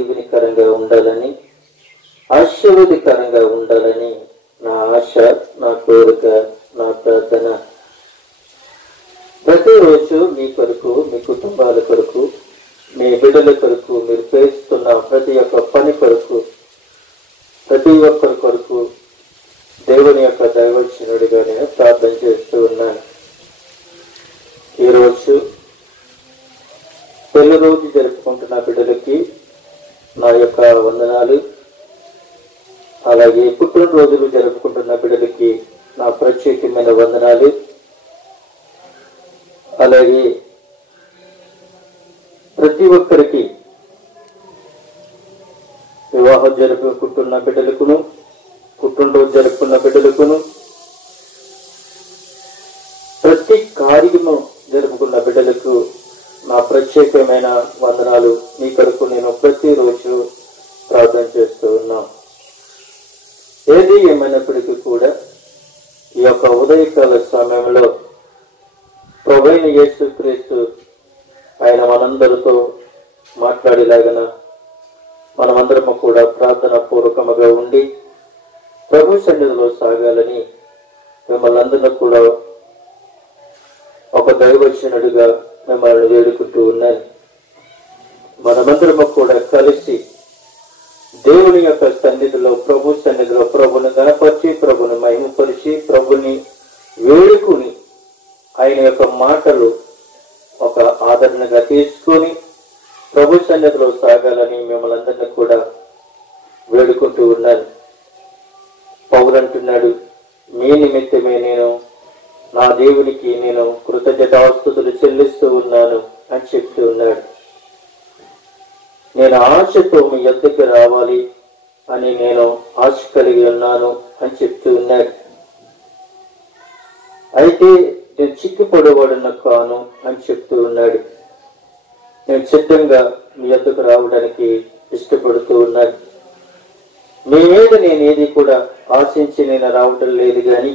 దీవెనకరంగా ఉండాలని, ఆశీర్వాదకరంగా ఉండాలని నా ఆశ, నా కోరిక, నా ప్రార్థన. ప్రతిరోజు మీ కొరకు, మీ కుటుంబాల కొరకు, మీ బిడ్డల కొరకు, మీరు చేస్తున్న ప్రతి ఒక్క పని కొరకు, ప్రతి ఒక్కరి కొరకు దేవుని యొక్క దైవజనుడిగా నేను ప్రార్థన చేస్తూ ఉన్నాను. ఈరోజు పెళ్లి రోజు జరుపుకుంటున్న బిడ్డలకి నా యొక్క వందనాలు. అలాగే పుట్టినరోజులు జరుపుకుంటున్న బిడ్డలకి నా ప్రత్యేకమైన వందనాలు. అలాగే ప్రతి ఒక్కరికి వివాహం జరుపుకుంటున్న బిడ్డలకును, పుట్టినరోజు జరుపుకున్న బిడ్డలకును, ప్రతి కార్యము జరుపుకున్న బిడ్డలకు నా ప్రత్యేకమైన వందనాలు. మీ కొరకు నేను ప్రతిరోజు ప్రార్థన చేస్తూ ఉన్నాం. ఏది ఏమైనప్పటికీ కూడా ఈ యొక్క ఉదయకాల సమయంలో ప్రభువైన యేసుక్రీస్తు ఆయన మనందరితో మాట్లాడేలాగన మనమందరము కూడా ప్రార్థన పూర్వకముగా ఉండి ప్రభు సన్నిధిలో సాగాలని మిమ్మల్ని అందరినీ కూడా ఒక దైవజనుడిగా మిమ్మల్ని వేడుకుంటూ ఉన్నాను. మనమందరము కూడా కలిసి దేవుని యొక్క సన్నిధిలో, ప్రభు సన్నిధిలో ప్రభుని గణపరిచి, ప్రభుని మహిమపరిచి, ప్రభుని వేడుకుని ఆయన యొక్క మాటలు ఒక ఆదరణగా తీసుకొని ప్రభు సన్నిధిలో సాగాలని మిమ్మల్ని అందరినీ కూడా వేడుకుంటూ ఉన్నాను. పౌలు అంటున్నాడు, మీ నిమిత్తమే నేను నా దేవునికి నేను కృతజ్ఞతాస్తుతులు చెల్లిస్తూ ఉన్నాను అని చెప్తూ ఉన్నాడు. నేను ఆశతో మీ యొద్దకు రావాలి అని నేను ఆశ కలిగి ఉన్నాను అని చెప్తూ ఉన్నాడు. అయితే నేను చిక్కుపడేవాడున్న కాను అని చెప్తూ ఉన్నాడు. నేను సిద్ధంగా మీ యొద్దకు రావడానికి ఇష్టపడుతూ ఉన్నాడు. మీ మీద నేను ఏది కూడా ఆశించి నేను రావటం లేదు, కానీ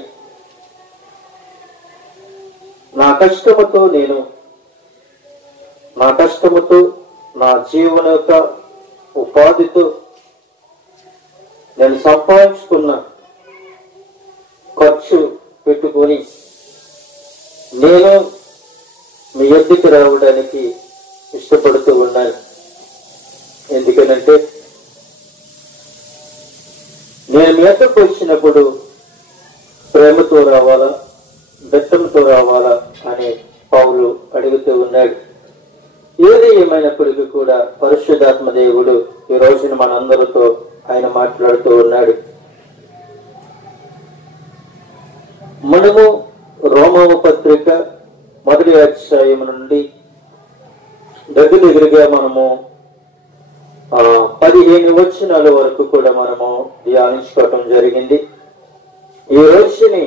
నా కష్టముతో నా జీవన యొక్క ఉపాధితో నేను సంపాదించుకున్న ఖర్చు పెట్టుకొని నేను మీ యొద్దకు రావడానికి ఇష్టపడుతూ ఉన్నాను. ఎందుకనంటే నేను మీ యొద్దకు వచ్చినప్పుడు ప్రేమతో రావాలా, బెత్తంతో రావాలా అని పౌలు అడుగుతూ ఉన్నాడు. ఏది ఏమైనప్పటికీ కూడా పరిశుద్ధాత్మ దేవుడు ఈ రోజున మనందరితో ఆయన మాట్లాడుతూ ఉన్నాడు. మనము రోమవ పత్రిక 1వ అధ్యాయం నుండి దగ్గరగా మనము 15 వచనాల వరకు కూడా మనము ధ్యానించుకోవటం జరిగింది. ఈ రోజుని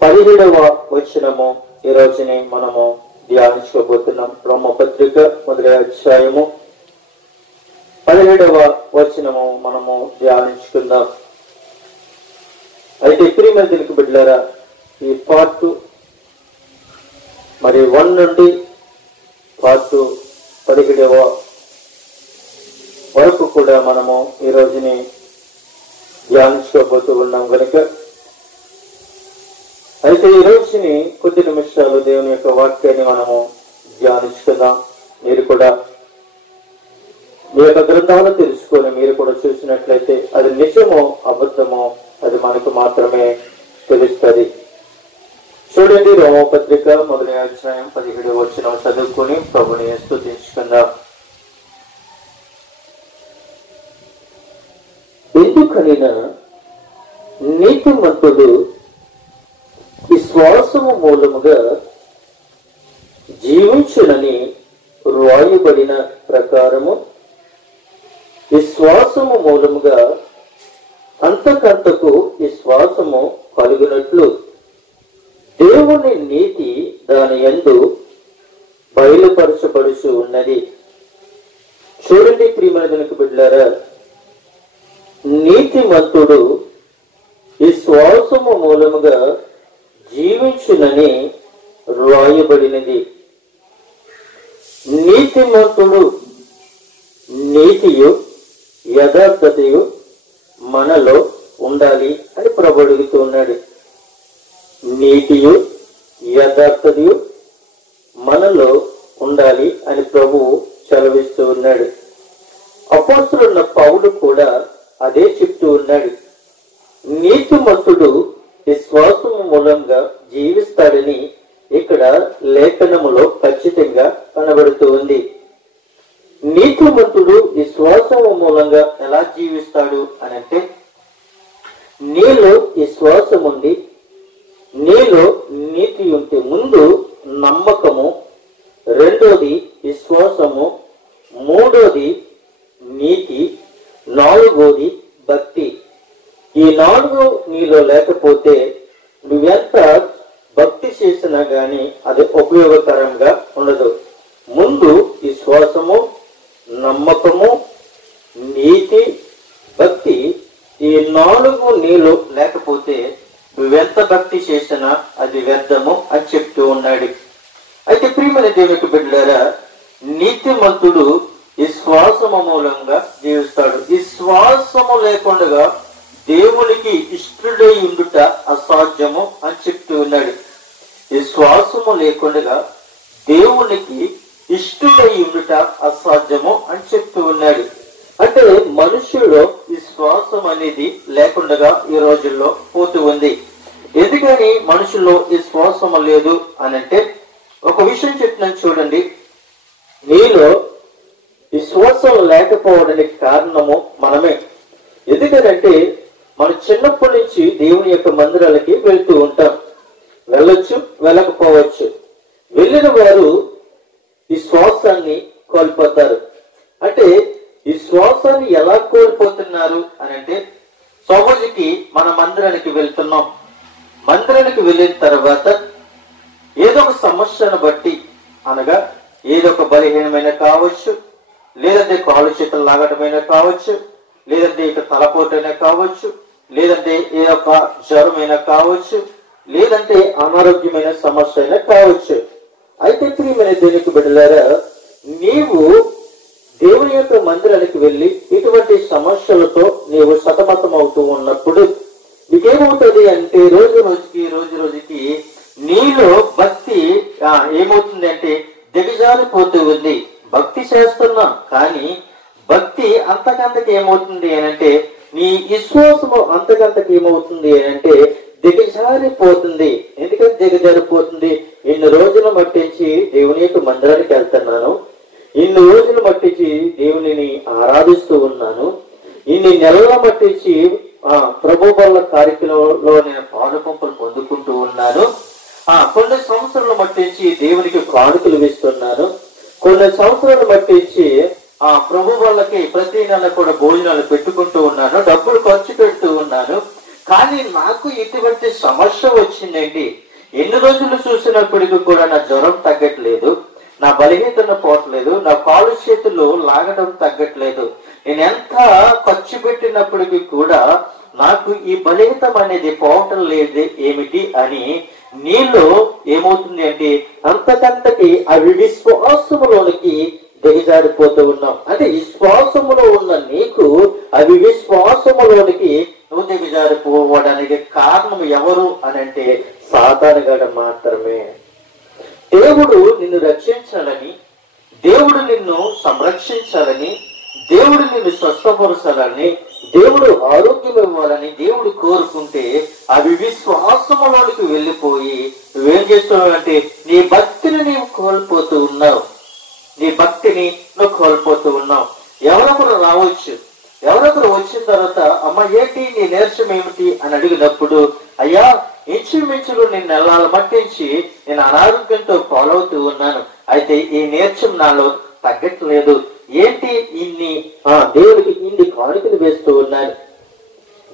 17వ వచనము ఈ రోజుని మనము ధ్యానించుకోబోతున్నాం. రోమపత్రిక 1వ అధ్యాయము 17వ వచనము మనము ధ్యానించుకుందాం. అయితే ప్రియమైన బిడ్డలారా, ఈ పార్ట్ మరి 1 నుండి పార్ట్ 17వ వరకు కూడా మనము ఈ రోజుని ధ్యానించుకోబోతూ ఉన్నాం కనుక, అయితే ఈ రోజుని కొద్ది నిమిషాలు దేవుని యొక్క వాక్యాన్ని మనము ధ్యానించుకుందాం. మీరు కూడా మీ యొక్క గ్రంథాలను తెలుసుకొని మీరు కూడా చూసినట్లయితే అది నిజమో అబద్ధమో అది మనకు మాత్రమే తెలుస్తుంది. చూడండి, రోమపత్రిక 1వ అధ్యాయం 17వ వచనం చదువుకొని ప్రభుని స్తుతించుకుందాం. ఎందుకనినా నీతిమంతుడు విశ్వాసము మూలముగా జీవించునని రాయబడిన ప్రకారము విశ్వాసము మూలముగా అంతకంతకు విశ్వాసము కలుగునట్లు దేవుని నీతి దాని యందు బయలుపరచబడుచు ఉన్నది. చూడండి ప్రియమైన బిడ్డలారా, నీతిమంతుడు విశ్వాసము మూలముగా జీవించునని రాయబడినది. నీతిమంతుడు నీతియు యథార్థతయు మనలో ఉండాలి అని ప్రభు అడుగుతూ ఉన్నాడు. నీతియు యథార్థతయు మనలో ఉండాలి అని ప్రభువు సెలవిస్తూ ఉన్నాడు. అపోస్తలున్న పౌలు కూడా అదే చెప్తూ ఉన్నాడు. నీతిమంతుడు విశ్వాసము మూలంగా జీవిస్తాడని ఇక్కడ లేఖనములో ఖచ్చితంగా కనబడుతూ ఉంది. నీతిమంతుడు విశ్వాసము మూలంగా ఎలా జీవిస్తాడు అని అంటే, నీలో విశ్వాసం ఉంది, నీలో నీతి ఉంటే ముందు నమ్మకము, రెండోది విశ్వాసము, మూడోది నీతి, నాలుగోది భక్తి. ఈ నాలుగు నీలో లేకపోతే నువ్వెంత భక్తి చేసినా గాని అది ఉపయోగకరంగా ఉండదు. ముందు విశ్వాసము, నమ్మకము, నీతి, భక్తి, ఈ నాలుగు నీలో లేకపోతే నువ్వెంత భక్తి చేసినా అది వ్యర్థము అని చెప్తూ ఉన్నాడు. అయితే ప్రియమైన దేవునికి బిడ్డలారా, నీతిమంతుడు విశ్వాసము మూలంగా జీవిస్తాడు. విశ్వాసము లేకుండా దేవునికి ఇష్టడై ఉండుట అసాధ్యము అని చెప్తూ ఉన్నాడు. విశ్వాసము లేకుండా దేవునికి ఇష్టడై ఉండుట అసాధ్యము అని చెప్తూ ఉన్నాడు. అంటే మనుషుల్లో విశ్వాసం అనేది లేకుండా ఈ రోజుల్లో పోతూ ఉంది. ఎందుకని మనుషుల్లో విశ్వాసం లేదు అని అంటే, ఒక విషయం చెప్తున్నాను చూడండి. నీలో విశ్వాసం లేకపోవడానికి కారణము మనమే. ఎందుకంటే మనం చిన్నప్పటి నుంచి దేవుని యొక్క మందిరాలకి వెళ్తూ ఉంటాం. వెళ్ళొచ్చు, వెళ్ళకపోవచ్చు. వెళ్ళిన వారు విశ్వాసాన్ని కోల్పోతారు. అంటే విశ్వాసాన్ని ఎలా కోల్పోతున్నారు అని అంటే, సపోజ్కి మన మందిరానికి వెళ్తున్నాం. మందిరానికి వెళ్ళిన తర్వాత ఏదో ఒక సమస్యను బట్టి, అనగా ఏదో ఒక బలహీనమైన కావచ్చు, లేదంటే కాలు చేతులు లాగటమైనా కావచ్చు, లేదంటే ఇక తలపోటైనా కావచ్చు, లేదంటే ఏదో ఒక జ్వరమైనా కావచ్చు, లేదంటే అనారోగ్యమైన సమస్య అయినా కావచ్చు. అయితే ప్రియమైన దేవునికి బిడ్డలారా, నీవు దేవుని యొక్క మందిరానికి వెళ్ళి ఇటువంటి సమస్యలతో నీవు సతమతం అవుతూ ఉన్నప్పుడు నీకేమవుతుంది అంటే, రోజు రోజుకి నీలో భక్తి ఏమవుతుంది అంటే దిగజారిపోతూ ఉంది. భక్తి చేస్తున్నా కానీ భక్తి అంతకంతకి ఏమవుతుంది అంటే, నీ విశ్వాసము అంతకంతకి ఏమవుతుంది అంటే దిగజారిపోతుంది. ఎందుకంటే దిగజారిపోతుంది, ఇన్ని రోజులు మట్టించి దేవుని యొక్క మందిరానికి వెళ్తున్నాను, ఇన్ని రోజులు మట్టించి దేవునిని ఆరాధిస్తూ ఉన్నాను, ఇన్ని నెలల మట్టించి ప్రభు బల్ల కార్యక్రమంలో నేను పాలుపంపులు పొందుకుంటూ ఉన్నాను, కొన్ని సంవత్సరాలు మట్టించి దేవునికి కానుకలు వేస్తున్నాను, కొన్ని సంవత్సరాలు మట్టించి ప్రభు వాళ్ళకి ప్రతి నెల కూడా భోజనాలు పెట్టుకుంటూ ఉన్నాను, డబ్బులు ఖర్చు పెడుతూ ఉన్నాను. కానీ నాకు ఇటువంటి సమస్య వచ్చిందేంటి? ఎన్ని రోజులు చూసినప్పటికీ కూడా నా జ్వరం తగ్గట్లేదు, నా బలహీనత పోవట్లేదు, నా కాలు చేతులు లాగడం తగ్గట్లేదు. నేను ఎంత ఖర్చు పెట్టినప్పటికీ కూడా నాకు ఈ బలహీనత అనేది పోవటం లేదు ఏమిటి అని నీలో ఏమవుతుంది అంటే అంతకంతకి అవిశ్వాసములోనికి దిగజారిపోతూ ఉన్నాం. అంటే విశ్వాసములో ఉన్న నీకు అవిశ్వాసములోనికి నువ్వు దిగజారిపోవడానికి కారణం ఎవరు అని అంటే సాతానుగాడు మాత్రమే. దేవుడు నిన్ను రక్షించాలని, దేవుడు నిన్ను సంరక్షించాలని, దేవుడు నిన్ను స్వస్థపరచాలని, దేవుడు ఆరోగ్యం ఇవ్వాలని దేవుడు కోరుకుంటే అవి విశ్వాసములోనికి వెళ్ళిపోయి నువ్వేం చేస్తున్నావు అంటే నీ భక్తిని నీవు కోల్పోతూ ఉన్నావు. నీ భక్తిని నువ్వు కోల్పోతూ ఉన్నావు. ఎవరొకరు రావచ్చు, ఎవరొకరు వచ్చిన తర్వాత అమ్మ ఏంటి నీ నేర్చం ఏమిటి అని అడిగినప్పుడు, అయ్యా ఇంచుమించులు నేను నెలలు మట్టించి నేను అనారోగ్యంతో పాలవుతూ ఉన్నాను, అయితే ఈ నేర్చం నాలో తగ్గట్లేదు, ఏంటి ఇన్ని దేవుడికి ఇన్ని కానుకలు వేస్తూ ఉన్నాను,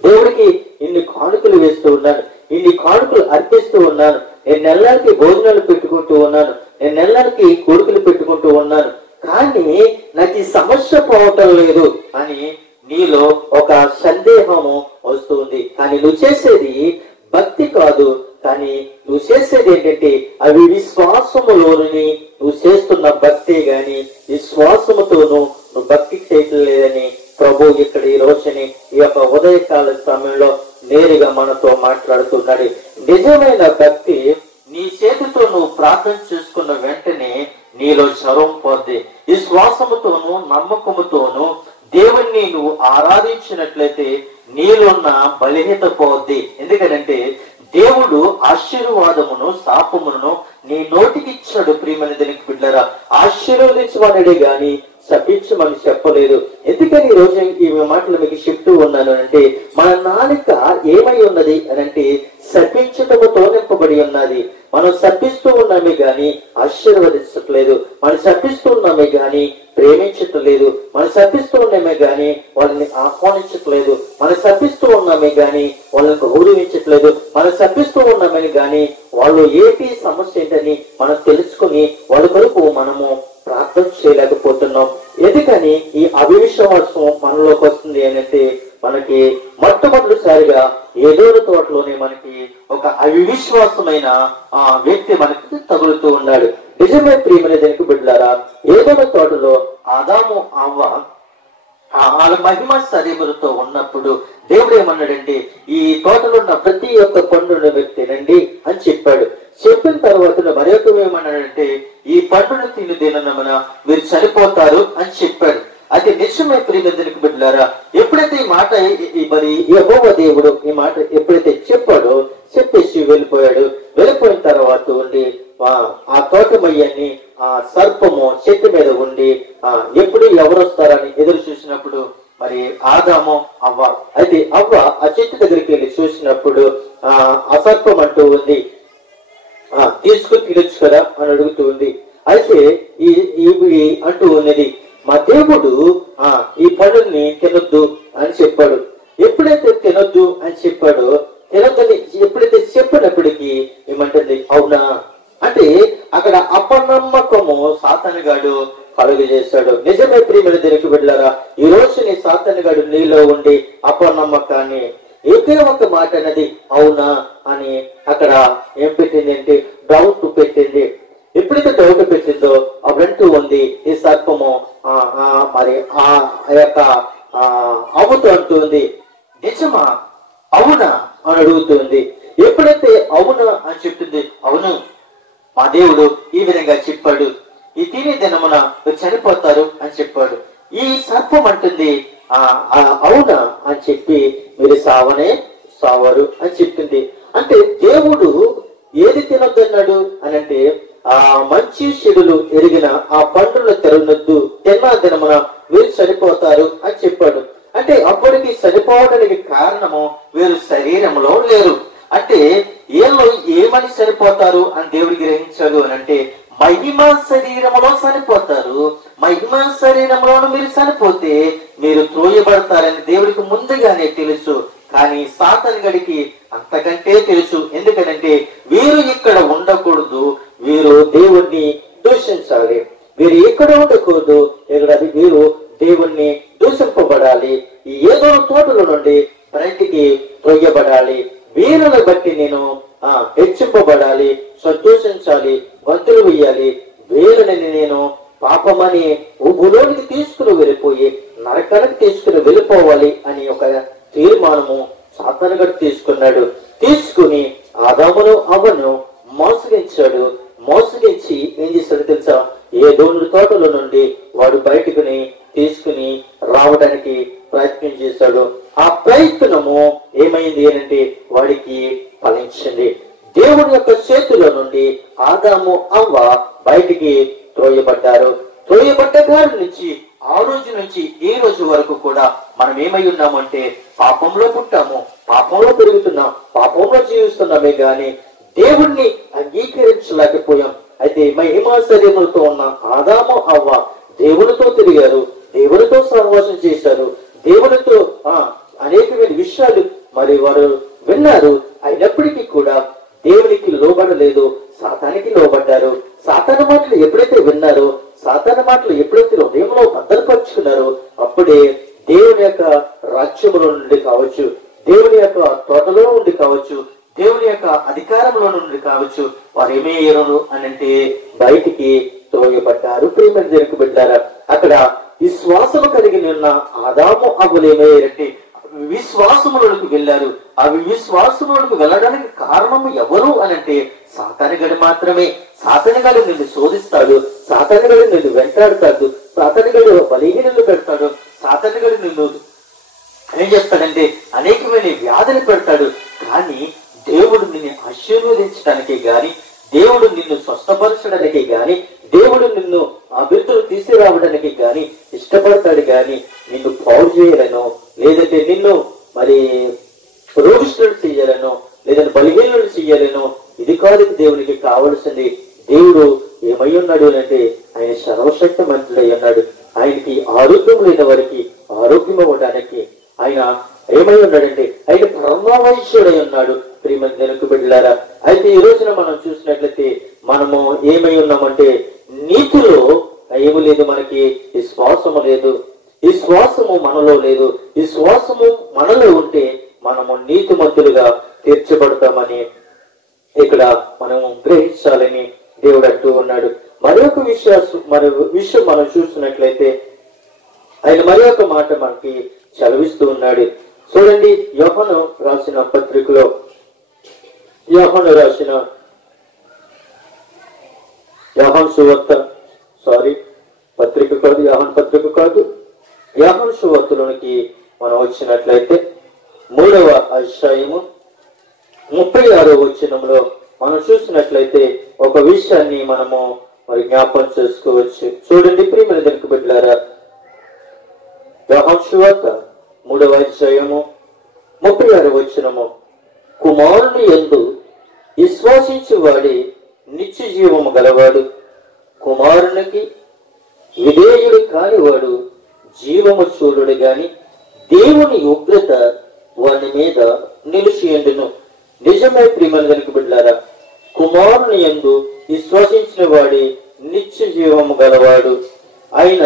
దేవుడికి ఇన్ని కానుకలు వేస్తూ ఉన్నాను, ఇన్ని కానుకలు అర్పిస్తూ ఉన్నాను, నేను నెలలకి భోజనాలు పెట్టుకుంటూ ఉన్నాను, నేను నెలలకి కోరికలు పెట్టుకుంటూ ఉన్నాను, కానీ నాకు ఈ సమస్య పోవటం లేదు అని నీలో ఒక సందేహము వస్తుంది. కానీ నువ్వు చేసేది భక్తి కాదు, కానీ నువ్వు చేసేది ఏంటంటే అవి విశ్వాసములోని నువ్వు చేస్తున్న భక్తి గాని విశ్వాసముతోనూ నువ్వు భక్తి చేయటం ప్రభు ఇక్కడ ఈ రోజుని ఈ యొక్క ఉదయకాల సమయంలో నేరుగా మనతో మాట్లాడుతున్నాడు. నిజమైన భక్తి నీ చేతితో నువ్వు ప్రార్థన చేసుకున్న వెంటనే నీలో జ్వరం పోద్ది. విశ్వాసముతోను నమ్మకముతోను దేవుణ్ణి నువ్వు ఆరాధించినట్లయితే నీలోన్న బలహీనత పోద్ది. ఎందుకంటే దేవుడు ఆశీర్వాదమును శాపమును నీ నోటికి ఇచ్చాడు. ప్రియమైన దేవుని బిడ్డలారా, ఆశీర్వదించమనడే గాని శపించమని చెప్పలేదు. ఎందుకని ఈ రోజు ఈ మాటలు మీకు చెప్తూ ఉన్నాను అంటే, మన నాలుక ఏమై ఉన్నది అని అంటే శపించటముతో నింపబడి ఉన్నది. మనం శపిస్తూ ఉన్నామే గాని ఆశీర్వదించట్లేదు. మనం శపిస్తూ ఉన్నామే గాని ప్రేమించట్లేదు. మనం శపిస్తూ ఉన్నామే గాని వాళ్ళని ఆహ్వానించట్లేదు. మనం శపిస్తూ ఉన్నామే గాని వాళ్ళని గౌరవించట్లేదు. మనం శపిస్తూ ఉన్నామని గాని వాళ్ళు ఏంటి సమస్య ఏంటని మనం తెలుసుకుని వాళ్ళ కొరకు మనము ప్రార్థన చేయలేకపోతున్నాం. ఎందుకని ఈ అవిశ్వాసం మనలోకి వస్తుంది అంటే, మనకి మొట్టమొదటిసారిగా ఏదోని తోటలోనే మనకి ఒక అవిశ్వాసమైన వ్యక్తి మనకి తగులుతూ ఉన్నాడు. నిజమే ప్రియమైన దేవుని బిడ్డలారా, ఏదోని తోటలో ఆదాము అవ్వ వాళ్ళ మహిమ శరీరములతో ఉన్నప్పుడు దేవుడు ఏమన్నాడంటే, ఈ తోటలో ఉన్న ప్రతి ఒక్క పండును తినండి అని చెప్పాడు. చెప్పిన తర్వాత మరొక ఏమన్నాడంటే, ఈ పండును తినమన మీరు చనిపోతారు అని చెప్పాడు. అది నిజమే ప్రియమైన దేవుని బిడ్డలారా. ఎప్పుడైతే ఈ మాట మరి యెహోవా దేవుడు ఈ మాట ఎప్పుడైతే చెప్పాడో చెప్పేసి వెళ్ళిపోయాడు. వెళ్ళిపోయిన తర్వాత ఉండి ఆ తోటమయ్యాన్ని ఆ సర్పము చెట్టు మీద ఉండి ఎప్పుడు ఎవరు వస్తారని ఎదురు చూసినప్పుడు మరి ఆదాము అవ్వ, అయితే అవ్వ ఆ చెట్టు దగ్గరికి వెళ్ళి చూసినప్పుడు ఆ సర్పం అంటూ ఉంది, తీసుకుని తినొచ్చు కదా అని అడుగుతూ ఉంది. అయితే ఈ అంటూ ఉన్నది, మా దేవుడు ఈ పండుని తినొద్దు అని చెప్పాడు. ఎప్పుడైతే తినొద్దు అని చెప్పాడో, తినొద్దని ఎప్పుడైతే చెప్పినప్పటికీ ఏమంటుంది, అవునా అంటే అక్కడ అపనమ్మకము సాతానుగాడు కలుగు చేశాడు. నిజమే ప్రియమైన దేవుని బిడ్డలారా, ఈ రోజు నీ సాతానుగాడు నీలో ఉండి అపనమ్మకాన్ని ఏకే ఒక మాట అన్నది అవునా అని అక్కడ ఏం పెట్టింది అంటే డౌట్ పెట్టింది. ఎప్పుడైతే డౌట్ పెట్టిందో అప్పుడంటూ ఉంది ఈ సర్పము మరి ఆ యొక్క అవుతూ అంటుంది, నిజమా అవునా అని అడుగుతుంది. ఎప్పుడైతే అవునా అని చెప్తుంది, అవును మా దేవుడు ఈ విధంగా చెప్పాడు, ఈ తినే దినమున చనిపోతారు అని చెప్పాడు. ఈ సర్పం అంటుంది అవునా అని చెప్పి మీరు సావరు అని చెప్తుంది. అంటే దేవుడు ఏది తినొద్దన్నాడు అని అంటే, మంచి చెడులు ఎరిగిన ఆ పండును తినొద్దు, తిన్నా దినమున వీరు చనిపోతారు అని చెప్పాడు. అంటే అప్పటికి చనిపోవడానికి కారణము వీరు శరీరంలో లేరు. అంటే ఏళ్ళు ఏమని చనిపోతారు అని దేవుడు గ్రహించాడు అని అంటే, మహిమ శరీరంలో చనిపోతారు. మహిమ శరీరంలోనూ మీరు చనిపోతే మీరు త్రోయబడతారని దేవుడికి ముందుగానే తెలుసు. కానీ సాతాను గడికి అంతకంటే తెలుసు. ఎందుకనంటే వీరు ఇక్కడ ఉండకూడదు, వీరు దేవుణ్ణి దూషించాలి. వీరు ఇక్కడ ఉండకూడదు, ఇక్కడ వీరు దేవుణ్ణి దూషింపబడాలి. ఈ ఏదో తోటల నుండి బయటికి త్రోయబడాలి. వీరులను బట్టి నేను హెచ్చింపబడాలి, సంతోషించాలి, వంతులు వేయాలి. వీరుని నేను పాపమని ఊబులోనికి తీసుకుని వెళ్ళిపోయి నరకానికి తీసుకుని వెళ్ళిపోవాలి అని ఒక తీర్మానము సాతానుగాడు తీసుకున్నాడు. తీసుకుని ఆదామును అవ్వను మోసగించాడు. మోసగించి ఏం చేశాడు తెలుసా, ఏదో తోటల నుండి వాడు బయటకుని తీసుకుని రావడానికి ప్రయత్నం చేశాడు. ఆ ప్రయత్నము ఏమైంది అంటే వాడికి ఫలించింది. దేవుని యొక్క చేతిలో నుండి ఆదాము అవ్వ బయటికి త్రోయబడ్డారు. త్రోయబడ్డ కాడి నుంచి ఆ రోజు నుంచి ఈ రోజు వరకు కూడా మనం ఏమై ఉన్నామంటే పాపంలో పుట్టాము, పాపంలో పెరుగుతున్నాం, పాపంలో జీవిస్తున్నామే గాని దేవుణ్ణి అంగీకరించలేకపోయాం. అయితే మహిమా శరీరంతో ఉన్న ఆదాము అవ్వ దేవునితో తిరిగారు, దేవునితో సహవాసం చేశారు, దేవునితో అనేకమైన విషయాలు మరి వారు విన్నారు. అయినప్పటికీ కూడా దేవునికి లోబడలేదు, సాతానికి లోబడ్డారు. సాతాను మాటలు ఎప్పుడైతే విన్నారో, సాతాను మాటలు ఎప్పుడైతే హృదయంలో భద్రపరుచుకున్నారో, అప్పుడే దేవుని యొక్క రాజ్యంలో నుండి కావచ్చు, దేవుని యొక్క తోటలో నుండి కావచ్చు, దేవుని యొక్క అధికారంలో నుండి కావచ్చు, వారు ఏమయ్యారు అని అంటే బయటికి త్రోయబడ్డారు. ప్రియమైన దేవునికి బిడ్డలారా, అక్కడ విశ్వాసం విశ్వాసము కలిగి ఉన్న ఆదాము అవ్వలు ఏమయ్యారంటే విశ్వాసములకు వెళ్ళారు. ఆ విశ్వాసములకు వెళ్ళడానికి కారణము ఎవరు అనంటే సాతానుగాడు మాత్రమే. సాతానుగాడు నిన్ను శోధిస్తాడు, సాతానుగాడు నిన్ను వెంటాడుతాడు, సాతానుగాడు బలహీనలు పెడతాడు, సాతానుగాడు నిన్ను ఏం చేస్తాడంటే అనేకమైన వ్యాధులు పెడతాడు. కానీ దేవుడు నిన్ను ఆశీర్వదించడానికి గాని, దేవుడు నిన్ను స్వస్థపరచడానికి గాని, దేవుడు నిన్ను అభివృద్ధులు తీసుకురావడానికి గాని ఇష్టపడతాడు. గాని నిన్ను పాడు చేయాలనో, లేదంటే నిన్ను మరి రోగిష్ఠుడు చేయాలనో, లేదంటే బలహీనుడు చేయాలనో ఇది కాదు దేవునికి కావలసింది. దేవుడు ఏమై ఉన్నాడు అంటే ఆయన సర్వశక్తి మంత్రుడై ఉన్నాడు. ఆయనకి ఆరోగ్యం లేని వారికి ఆరోగ్యం ఇవ్వడానికి ఆయన ఏమై ఉన్నాడంటే ఆయన పరమవైశ్యుడై ఉన్నాడు. ప్రియమైన దేవుని బిడ్డలారా, అయితే ఈ రోజున మనం చూసినట్లయితే మనము ఏమై ఉన్నామంటే నీతిలో ఏమి లేదు, మనకి విశ్వాసము లేదు. ఈ శ్వాసము మనలో లేదు. ఈ శ్వాసము మనలో ఉంటే మనము నీతిమంతులుగా తీర్చబడతామని ఇక్కడ మనము గ్రహించాలని దేవుడు అంటూ ఉన్నాడు. మరొక విషయం మనం చూస్తున్నట్లయితే ఆయన మరొక మాట మనకి చదివిస్తూ ఉన్నాడు. చూడండి, యోహాను రాసిన పత్రికలో, యోహాను సువార్త పత్రిక కాదు, యోహాను పత్రిక కాదు, యోహాను సువార్తలోనికి మనం వచ్చినట్లయితే 3వ అధ్యాయము 36వ వచనంలో మనం చూసినట్లయితే ఒక విషయాన్ని మనము మరి జ్ఞాపకం చేసుకోవచ్చు. చూడండి ప్రియమైన దేవుని బిడ్డలారా, యోహాను సువార్త 3వ అధ్యాయము 36వ వచనము, కుమారుని యందు విశ్వాసించువాడే నిత్య జీవము గలవాడు, కుమారునికి విధేయుడు కానివాడు జీవము చూడుడు గాని దేవుని ఉగ్రత వాని మీద నిలిచియుండును. నిజమే ప్రియమైన దేవుని బిడ్డలారా, కుమారుని యందు విశ్వసించిన వాడే నిత్య జీవము గలవాడు. ఆయన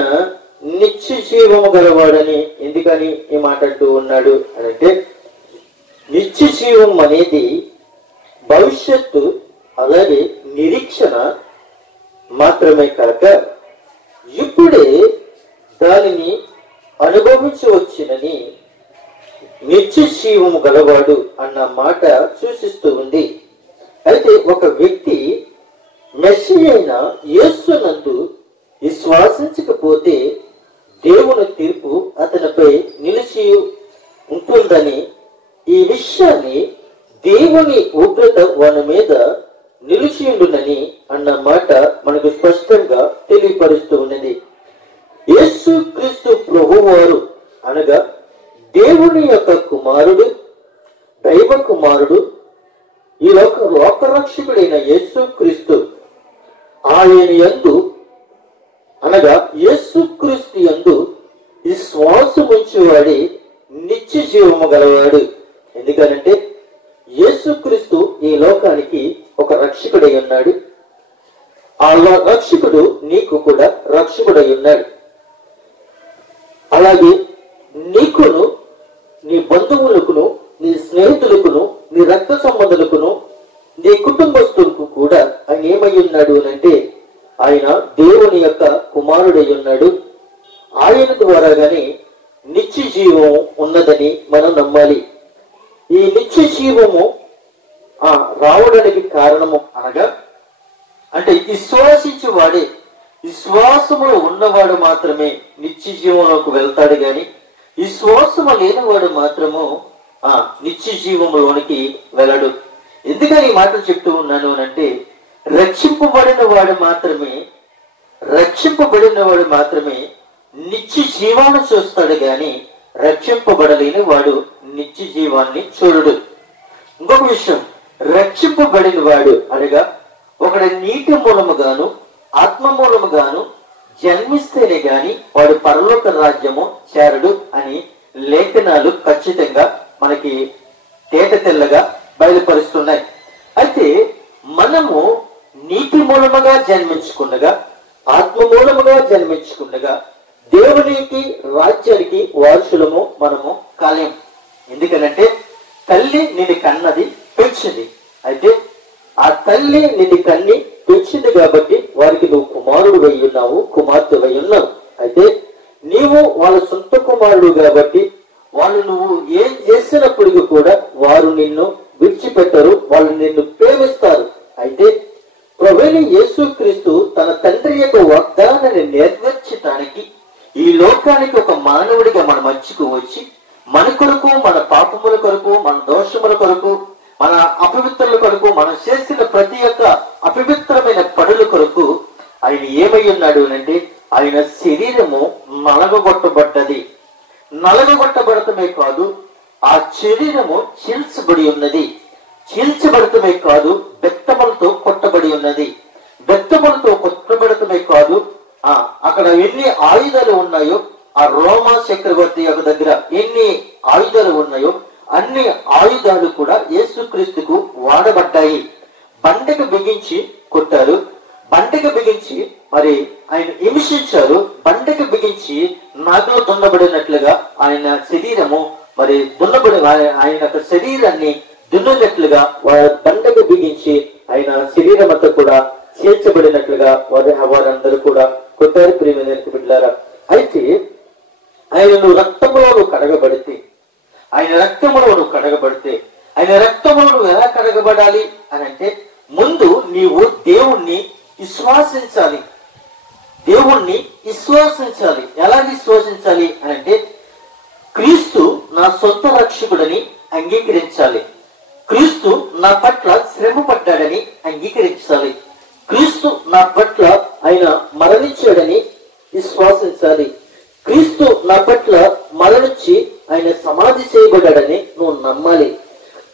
నిత్య జీవము గలవాడని ఎందుకని ఈ మాట్లాడుతూ ఉన్నాడు అంటే, నిత్య జీవం అనేది భవిష్యత్తు అలాగే నిరీక్షణ మాత్రమే కాక ఇప్పుడే దానిని అనుభవించవచ్చునని నిత్య జీవము గలవాడు అన్న మాట సూచిస్తూ ఉంది. అయితే ఒక వ్యక్తి మెస్సియా అయిన యేసునందు విశ్వాసించకపోతే దేవుని తీర్పు అతనిపై నిలిచి ఉంటుందని, ఈ విషయాన్ని దేవుని ఉగ్రత వాని మీద నిలిచియుండునని అన్న మాట మనకు స్పష్టంగా తెలియపరుస్తూ ఉన్నది. యేసు క్రీస్తు ప్రభువారు అనగా దేవుని యొక్క కుమారుడు, దైవ కుమారుడు, ఈ లోకరక్షకుడైన యేసు క్రీస్తు, ఆయన యందు అనగా యేసు క్రీస్తు యందు విశ్వాసముంచువాడే నిత్య జీవము గలవాడు. ఎందుకనంటే యేసుక్రీస్తు ఈ లోకానికి ఒక రక్షకుడై ఉన్నాడు. ఆ రక్షకుడు నీకు కూడా రక్షకుడై ఉన్నాడు. అలాగే నీకును, నీ బంధువులకును, నీ స్నేహితులకును, నీ రక్త సంబంధులకును, నీ కుటుంబస్తులకు కూడా ఆయన ఏమై ఉన్నాడు అంటే ఆయన దేవుని యొక్క కుమారుడై ఉన్నాడు. ఆయన ద్వారాగానే నిత్య జీవం ఉన్నదని మనం నమ్మాలి. ఈ నిత్య జీవము రావడానికి కారణము అనగా అంటే విశ్వాసించేవాడే, విశ్వాసములో ఉన్నవాడు మాత్రమే నిత్య జీవంలోకి వెళ్తాడు. గాని విశ్వాసము లేనివాడు మాత్రము నిత్య జీవంలోనికి వెళ్ళడు. ఎందుకని ఈ మాటలు చెప్తూ ఉన్నాను అంటే, రక్షింపబడిన వాడు మాత్రమే నిత్య జీవాన్ని చూస్తాడు. గాని రక్షింపబడలేని వాడు నిత్య జీవాన్ని చూడడు. ఇంకొక విషయం, రక్షింపబడిన వాడు అనగా ఒకడు నీటి మూలముగాను ఆత్మ మూలముగాను జన్మిస్తేనే గాని వాడు పరలోక రాజ్యము చేరడు అని లేఖనాలు ఖచ్చితంగా మనకి తేట తెల్లగా బయలుపరుస్తున్నాయి. అయితే మనము నీటి మూలముగా జన్మించుకుండగా, ఆత్మ మూలముగా జన్మించుకుండగా దేవునికి రాజ్యానికి వారసులము మనము కాలేం. ఎందుకనంటే తల్లి నిన్ను కన్నది, పెంచింది. అయితే ఆ తల్లి నిన్ను కన్ని పెంచింది కాబట్టి వారికి నువ్వు కుమారుడు వై ఉన్నావు, కుమార్తె వై ఉన్నావు. అయితే నీవు వాళ్ళ సొంత కుమారుడు కాబట్టి వాళ్ళు నువ్వు ఏం చేసినప్పటికీ కూడా వారు నిన్ను విడిచిపెట్టరు, వాళ్ళు నిన్ను ప్రేమిస్తారు. అయితే ప్రభువైన యేసుక్రీస్తు తన తండ్రి యొక్క వాగ్దానాన్ని నెరవేర్చడానికి ఈ లోకానికి ఒక మానవుడిగా మన మధ్యకు వచ్చి మన కొరకు, మన పాపముల కొరకు, మన దోషముల కొరకు, మన అపవిత్రుల కొరకు, మనం చేసిన ప్రతి ఒక్క అపవిత్రమైన పనుల కొరకు ఆయన ఏమై ఉన్నాడు అంటే ఆయన శరీరము నలగగొట్టబడ్డది. నలగగొట్టబడటమే కాదు, ఆ శరీరము చీల్చబడి ఉన్నది. చీల్చబడటమే కాదు, బెత్తములతో కొట్టబడి ఉన్నది. బెత్తములతో కొట్టబడటమే కాదు, అక్కడ ఎన్ని ఆయుధాలు ఉన్నాయో, ఆ రోమా చక్రవర్తి యొక్క దగ్గర ఎన్ని ఆయుధాలు ఉన్నాయో అన్ని ఆయుధాలు కూడా యేసుక్రీస్తుకు వాడబడ్డాయి. బండకు బిగించి కొట్టారు, బండకు బిగించి మరి ఆయన హింసించారు, బండకు బిగించి నాగలు దున్నబడినట్లుగా ఆయన శరీరము మరి ఆయన యొక్క శరీరాన్ని దున్నున్నట్లుగా బండకు బిగించి ఆయన శరీరం అంతా కూడా చేర్చబడినట్లుగా వారందరూ కూడా కొట్టారు. ప్రియమైన బిడ్డలారా, అయితే ఆయనను రక్తములో కడగబడితే, ఆయన రక్తములో కడగబడితే, ఆయన రక్తములో ఎలా కడగబడాలి అని అంటే ముందు నీవు దేవుణ్ణి విశ్వాసించాలి. దేవుణ్ణి విశ్వాసించాలి. ఎలా విశ్వాసించాలి అని అంటే క్రీస్తు నా సొంత రక్షకుడని అంగీకరించాలి. క్రీస్తు నా పట్ల శ్రమ పడ్డాడని అంగీకరించాలి. క్రీస్తు నా పట్ల ఆయన మరణించాడని విశ్వాసించాలి. క్రీస్తు నా పట్ల మరణించి ఆయన సమాధి చేయబడ్డాడని నువ్వు నమ్మాలి.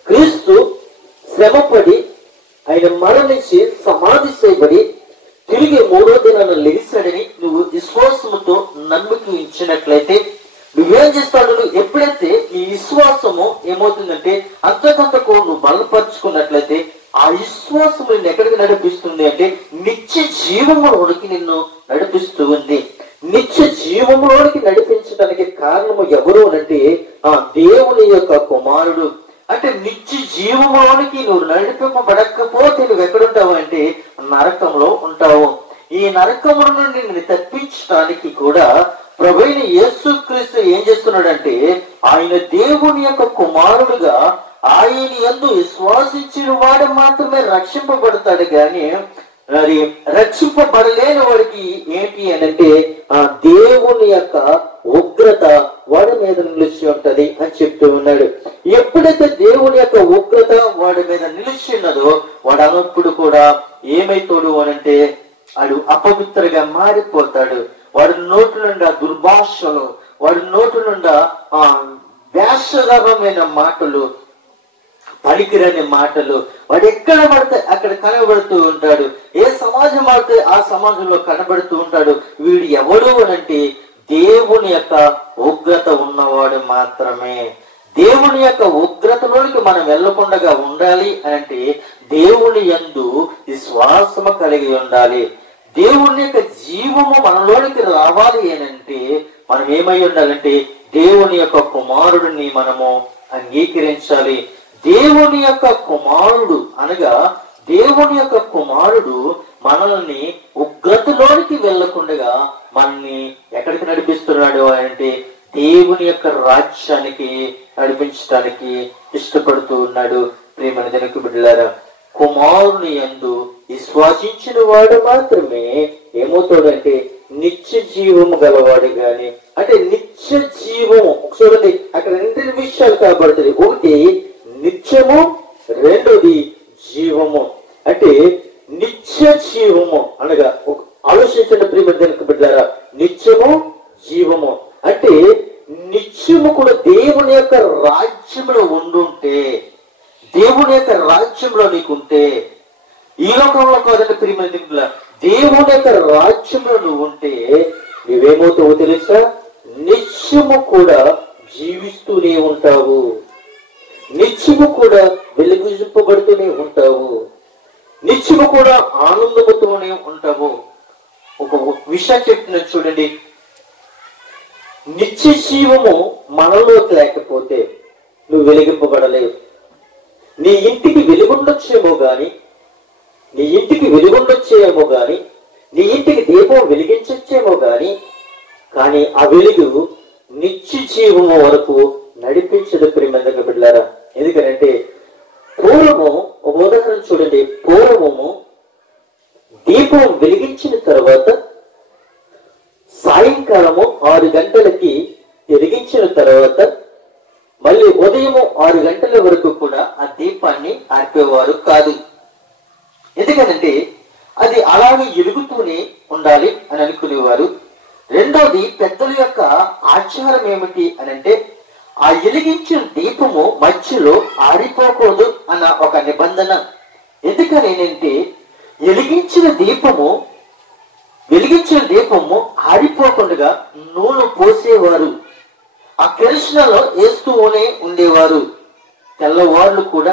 క్రీస్తు శ్రమపడి ఆయన మరణించి సమాధి చేయబడి తిరిగి 3వ దినాన లెగిశాడని నువ్వు విశ్వాసముతో నమ్మిక ఇచ్చినట్లయితే నువ్వేం చేస్తాడు? ఎప్పుడైతే నీ విశ్వాసము ఏమవుతుందంటే అంతకంతకు నువ్వు బలపరుచుకున్నట్లయితే ఆ విశ్వాసము నిన్ను ఎక్కడికి నడిపిస్తుంది అంటే నిత్య జీవములోనికి నిన్ను నడిపిస్తూ ఉంది. నిత్య జీవములోనికి నడిపించడానికి కారణము ఎవరు అంటే ఆ దేవుని యొక్క కుమారుడు. అంటే నిత్య జీవములోనికి నువ్వు నడిపింపబడకపోతే నువ్వు ఎక్కడుంటావు అంటే నరకంలో ఉంటావు. ఈ నరకముల నుండి నిన్ను తప్పించడానికి కూడా ప్రభువైన యేసుక్రీస్తు ఏం చేస్తున్నాడంటే ఆయన దేవుని యొక్క కుమారుడుగా ఆయన యందు విశ్వాసించిన వాడు మాత్రమే రక్షింపబడతాడు. కానీ మరి రక్షింపబడలేని వాడికి ఏంటి అని అంటే ఆ దేవుని యొక్క ఉగ్రత వాడి మీద నిలిచి ఉంటది అని చెప్తూ ఉన్నాడు. ఎప్పుడైతే దేవుని యొక్క ఉగ్రత వాడి మీద నిలిచి ఉన్నదో వాడు అన్నప్పుడు కూడా ఏమైతాడు అనంటే వాడు అపవిత్రగా మారిపోతాడు. వాడి నోటి నుండా దుర్భాషలు, వాడి నోటి నుండా వేషధరమైన మాటలు, పలికిరని మాటలు, వాడు ఎక్కడ పడితే అక్కడ కనబడుతూ ఉంటాడు. ఏ సమాజం పడితే ఆ సమాజంలో కనబడుతూ ఉంటాడు. వీడు ఎవడు అనంటే దేవుని యొక్క ఉగ్రత ఉన్నవాడు మాత్రమే. దేవుని యొక్క ఉగ్రతలోనికి మనం వెళ్ళకుండా ఉండాలి అంటే దేవుని యందు విశ్వాసము కలిగి ఉండాలి. దేవుని యొక్క జీవము మనలోనికి రావాలి అనంటే మనం ఏమై ఉండాలంటే దేవుని యొక్క కుమారుడిని మనము అంగీకరించాలి. దేవుని యొక్క కుమారుడు అనగా దేవుని యొక్క కుమారుడు మనల్ని ఉగ్రతలోనికి వెళ్ళకుండా మనల్ని ఎక్కడికి నడిపిస్తున్నాడు అంటే దేవుని యొక్క రాజ్యానికి నడిపించడానికి ఇష్టపడుతూ ఉన్నాడు. ప్రియమైన దేవుని బిడ్డలారా, కుమారుని యందు విశ్వాసించిన వాడు మాత్రమే ఏమవుతాడంటే నిత్య జీవము గలవాడు. గాని అంటే నిత్య జీవము చూడండి, అక్కడ 2 విషయాలు కాబడుతుంది. ఒకటి నిత్యము, రెండోది జీవము. అంటే నిత్య జీవము అనగా ఆలోచించండి ప్రియమైన దేవుని బిడ్డలారా, నిత్యము జీవము అంటే నిత్యము కూడా దేవుని యొక్క రాజ్యంలో ఉండుంటే, దేవుని యొక్క రాజ్యంలో నీకుంటే, ఈ లోకంలో కాదంటే ప్రియమైన దేవుని దేవుని యొక్క రాజ్యంలో నువ్వు ఉంటే నువ్వేమవుతావో తెలుసా? నిత్యము కూడా జీవిస్తూనే ఉంటావు, నిత్యము కూడా వెలుగుజింపబడుతూనే ఉంటావు, నిత్యము కూడా ఆనందముతోనే ఉంటావు. ఒక విషయం చెప్తున్నా చూడండి, నిత్య జీవము మనలోకి లేకపోతే నువ్వు వెలిగింపబడలేవు. నీ ఇంటికి వెలుగుండొచ్చేమో గాని, నీ ఇంటికి వెలుగుండొచ్చేమో గాని, నీ ఇంటికి దీపం వెలిగించొచ్చేమో గాని, కానీ ఆ వెలుగు నిత్య జీవము వరకు నడిపించదు ప్రియమైన బిడ్డలారా. ఎందుకంటే పూర్వము, ఒక ఉదాహరణ చూడండి, పూర్వము దీపం వెలిగించిన తర్వాత సాయంకాలము 6 గంటలకి వెలిగించిన తర్వాత మళ్ళీ ఉదయము 6 గంటల వరకు కూడా ఆ దీపాన్ని ఆర్పేవారు కాదు. ఎందుకంటే అది అలాగే ఎలుగుతూనే ఉండాలి అని అనుకునేవారు. రెండోది, పెద్దల యొక్క ఆచారం ఏమిటి అని అంటే ఆ వెలిగించిన దీపము మధ్యలో ఆరిపోకూడదు అన్న ఒక నిబంధన. ఎందుకని అంటే వెలిగించిన దీపము ఆరిపోకుండా నూనె పోసేవారు, ఆ కిరసనలో వేస్తూనే ఉండేవారు. తెల్లవాళ్ళు కూడా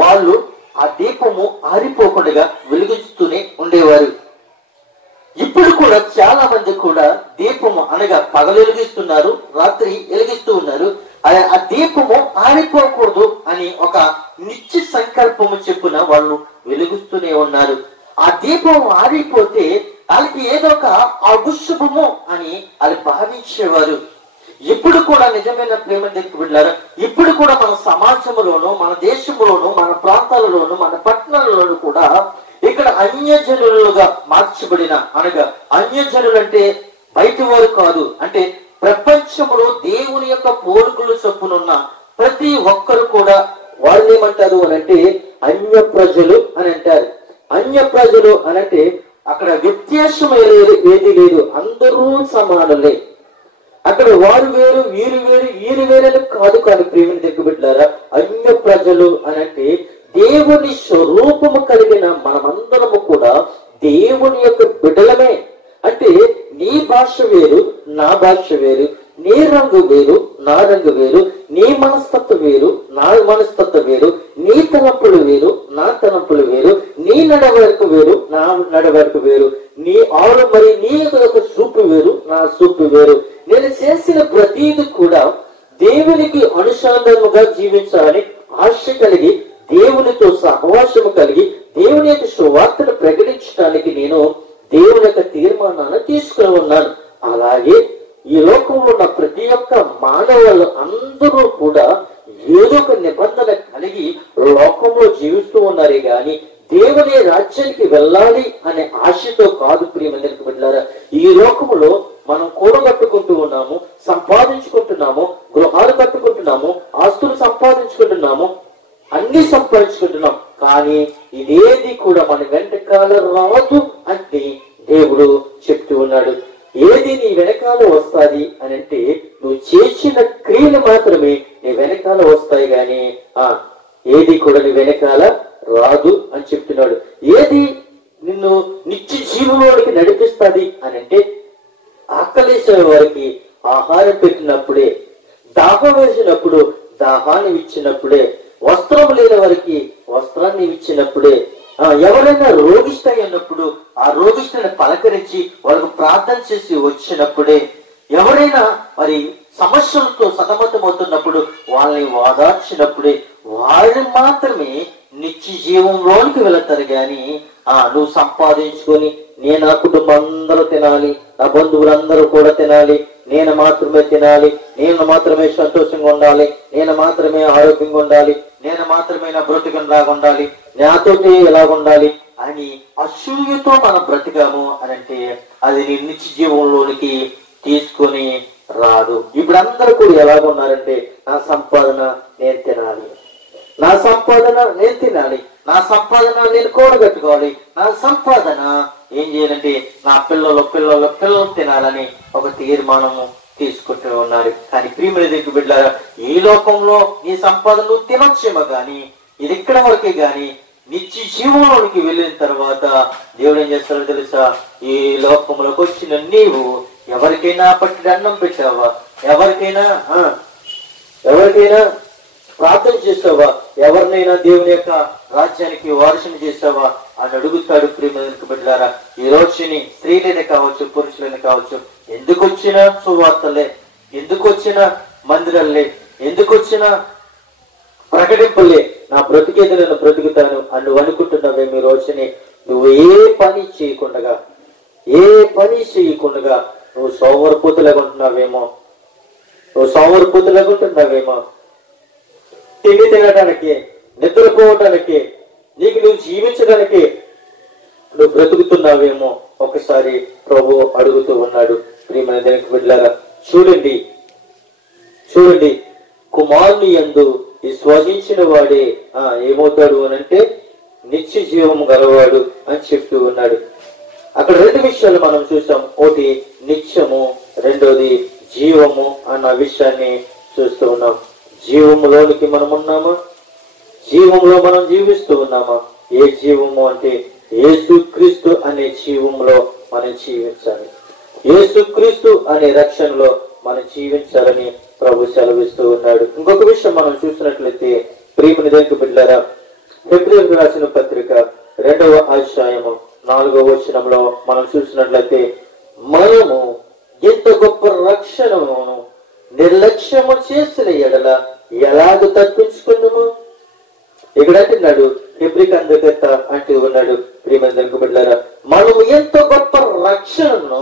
వాళ్ళు ఆ దీపము ఆరిపోకుండా వెలిగిస్తూనే ఉండేవారు. ఇప్పుడు కూడా చాలా మంది కూడా దీపము అనగా పగలు వెలిగిస్తున్నారు, రాత్రి వెలిగిస్తూ ఉన్నారు. ఆ దీపము ఆరిపోకూడదు అని ఒక నిత్య సంకల్పము చెప్పున వాళ్ళు వెలిగిస్తూనే ఉన్నారు. ఆ దీపం ఆరిపోతే వాళ్ళకి ఏదో ఒక అశుభము అని వాళ్ళు భావించేవారు. ఇప్పుడు కూడా నిజమైన ప్రేమ దగ్గర బిడ్డలారా, ఇప్పుడు కూడా మన సమాజంలోను, మన దేశంలోను, మన ప్రాంతాలలోను, మన పట్టణాలలోను కూడా ఇక్కడ అన్యజనులుగా మార్చబడిన, అనగా అన్యజనులు అంటే బయట వారు కాదు, అంటే ప్రపంచంలో దేవుని యొక్క పోలికలు చొప్పునున్న ప్రతి ఒక్కరు కూడా వాళ్ళు ఏమంటారు అని అంటే అన్య ప్రజలు అని అంటారు. అన్య ప్రజలు అనంటే అక్కడ వ్యత్యాసం ఏది లేదు, అందరూ సమానులే. అక్కడ వారు వేరు, వీరు వేరు, వీరు వేరు కాదు. కానీ ప్రేమని దగ్గర బిడ్డలారా, అన్య ప్రజలు అనంటే దేవుని స్వరూపము కలిగిన మనమందరము కూడా దేవుని యొక్క బిడ్డలమే. అంటే నీ భాష వేరు, నా భాష వేరు, నీ రంగు వేరు, నా రంగు వేరు, నీ మనస్తత్వం వేరు, నా మనస్తత్వం వేరు, నీ తలంపులు వేరు, నా తలంపులు వేరు, నీ నడవడిక వేరు, నా నడవడిక వేరు, నీ ఆరు మరి నీ యొక్క సూపు వేరు, నా సూపు వేరు. నేను చేసిన ప్రతీది కూడా దేవునికి అనుసంధానముగా జీవించాలని ఆశ కలిగి, దేవునితో సహవాసము కలిగి, దేవుని యొక్క సువార్తను ప్రకటించడానికి నేను దేవుని యొక్క తీర్మానాన్ని తీసుకుని ఉన్నాను. అలాగే ఈ లోకంలో ఉన్న ప్రతి ఒక్క మానవులు అందరూ కూడా ఏదో ఒక నిబంధన కలిగి లోకంలో జీవిస్తూ ఉన్నారే గాని దేవుని రాజ్యానికి వెళ్ళాలి అనే ఆశతో కాదు. ప్రియమైన బిడ్డలారా, ఈ లోకములో మనం కూడగట్టుకుంటూ ఉన్నాము, సంపాదించుకుంటున్నాము, గృహాలు కట్టుకుంటున్నాము, ఆస్తులు సంపాదించుకుంటున్నాము, అన్ని సంపాదించుకుంటున్నాం. కానీ ఇదేది కూడా మన వెంటకాల రాదు అంటే దేవుడు చెప్తూ ఉన్నాడు. ఏది నీ వెనకాల వస్తాది అని అంటే నువ్వు చేసిన క్రియలు మాత్రమే నీ వెనకాల వస్తాయి, గాని ఏది కూడా నీ వెనకాల రాదు అని చెప్తున్నాడు. ఏది నిన్ను నిత్య జీవంలోనికి నడిపిస్తుంది అని అంటే ఆకలేసిన వారికి ఆహారం పెట్టినప్పుడే, దాహం వేసినప్పుడు దాహాన్ని ఇచ్చినప్పుడే, వస్త్రం లేని వారికి వస్త్రాన్ని ఇచ్చినప్పుడే, ఎవరైనా రోగిష్ట అయినప్పుడు ఆ రోగిష్ఠని పలకరించి వాళ్ళకు ప్రార్థన చేసి వచ్చినప్పుడే, ఎవరైనా మరి సమస్యలతో సతమతమవుతున్నప్పుడు వాళ్ళని వాదార్చినప్పుడే వాళ్ళు మాత్రమే నిత్య జీవంలోనికి వెళతారు. గాని నువ్వు సంపాదించుకొని నేను నా కుటుంబం అందరూ తినాలి, నా బంధువులందరూ కూడా తినాలి, నేను మాత్రమే తినాలి, నేను మాత్రమే సంతోషంగా ఉండాలి, నేను మాత్రమే ఆరోగ్యంగా ఉండాలి, నేను మాత్రమే నా బ్రతుకులాగా ఉండాలి, నాతోటి ఎలాగుండాలి అని అసూయతో మనం బ్రతికాము అని అంటే అది నీ నిత్య జీవంలోనికి తీసుకొని రాదు. ఇప్పుడు అందరూ కూడా ఎలాగున్నారంటే నా సంపాదన నేను తినాలి, నా సంపాదన నేను తినాలి, నా సంపాదన నేను కూడగట్టుకోవాలి, నా సంపాదన ఏం చేయాలంటే నా పిల్లలు తినాలని ఒక తీర్మానము తీసుకుంటూ ఉన్నారు. కానీ ప్రియమైన దగ్గర బిడ్డలారా, ఈ లోకంలో నీ సంపాదన నువ్వు తినొచ్చేమో కానీ ఇది ఇక్కడ వరకే. గాని నిత్య జీవంలోనికి వెళ్ళిన తర్వాత దేవుడు ఏం చేస్తాడో తెలుసా? ఈ లోకంలోకి వచ్చిన నీవు ఎవరికైనా పట్టి అన్నం పెట్టావా? ఎవరికైనా ప్రార్థన చేసావా? ఎవరినైనా దేవుని యొక్క రాజ్యానికి వారసుని చేసావా అని అడుగుతాడు. ప్రియమైన బిడ్డలారా, ఈ రోజుని స్త్రీలైనా కావచ్చు, పురుషులైనా కావచ్చు, ఎందుకు వచ్చిన సువార్తలే, ఎందుకు వచ్చిన మందిరాలే, ఎందుకు వచ్చిన ప్రకటింపులే, నా బ్రతికేది నేను బ్రతుకుతాను అని నువ్వు అనుకుంటున్నావే. మీ రోజుని నువ్వు ఏ పని చేయకుండా నువ్వు సోమరిపోతులేకుంటున్నావేమో, నువ్వు సోమరిపోతులేకుంటున్నావేమో. తిండి తినడానికి, నిద్రపోవటానికి, నీకు నువ్వు జీవించడానికి నువ్వు బ్రతుకుతున్నావేమో ఒకసారి ప్రభు అడుగుతూ ఉన్నాడు. ప్రియమైన దేవుని బిడ్డలారా, చూడండి చూడండి, కుమారుని యందు విశ్వసించిన వాడే ఏమవుతాడు అని అంటే నిత్య జీవం గలవాడు అని చెప్తూ ఉన్నాడు. అక్కడ రెండు విషయాలు మనం చూసాం. ఒకటి నిత్యము, రెండోది జీవము అన్న విషయాన్ని చూస్తూ ఉన్నాం. జీవములోనికి మనం ఉన్నామా? జీవంలో మనం జీవిస్తూ ఉన్నామా? ఏ జీవము అంటే యేసుక్రీస్తు అనే జీవంలో మనం జీవించాలి. యేసుక్రీస్తు అనే రక్షణలో మనం జీవించాలని ప్రభు సెలవిస్తూ ఉన్నాడు. ఇంకొక విషయం మనం చూసినట్లయితే ప్రియమైన దేవుని బిడ్డలారా, హెబ్రీయులకు రాసిన పత్రిక 2వ అధ్యాయము 4వ వచనంలో మనం చూసినట్లయితే మనము ఎంత గొప్ప రక్షణను నిర్లక్ష్యము చేసిన ఎడల ఎలాగ తప్పించుకున్నాము. ఇక్కడ అంటున్నాడు, హెబ్రీకి అందగత అంటూ ఉన్నాడు. ప్రియమైన దేవుని బిడ్డలారా, మనము ఎంత గొప్ప రక్షణను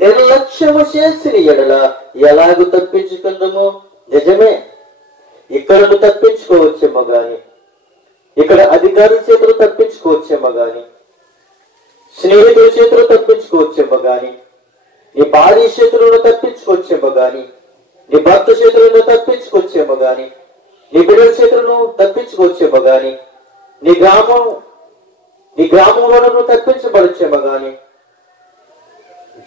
నిర్లక్ష్యము చేసిన ఎడల ఎలాగ తప్పించుకుందాము. నిజమే, ఇక్కడ నువ్వు తప్పించుకోవచ్చేమో గాని, ఇక్కడ అధికారుల చేతులు తప్పించుకోవచ్చేమో గాని, స్నేహితుల చేతులు తప్పించుకోవచ్చేమో గాని, నీ భార్య చేతులను తప్పించుకోవచ్చేమో గాని, నీ భర్త చేతులను తప్పించుకోవచ్చేమో గాని, నీ బిడ్డల చేతులను తప్పించుకోవచ్చేమో గాని, నీ గ్రామంలో నువ్వు తప్పించబడచ్చేమో గాని,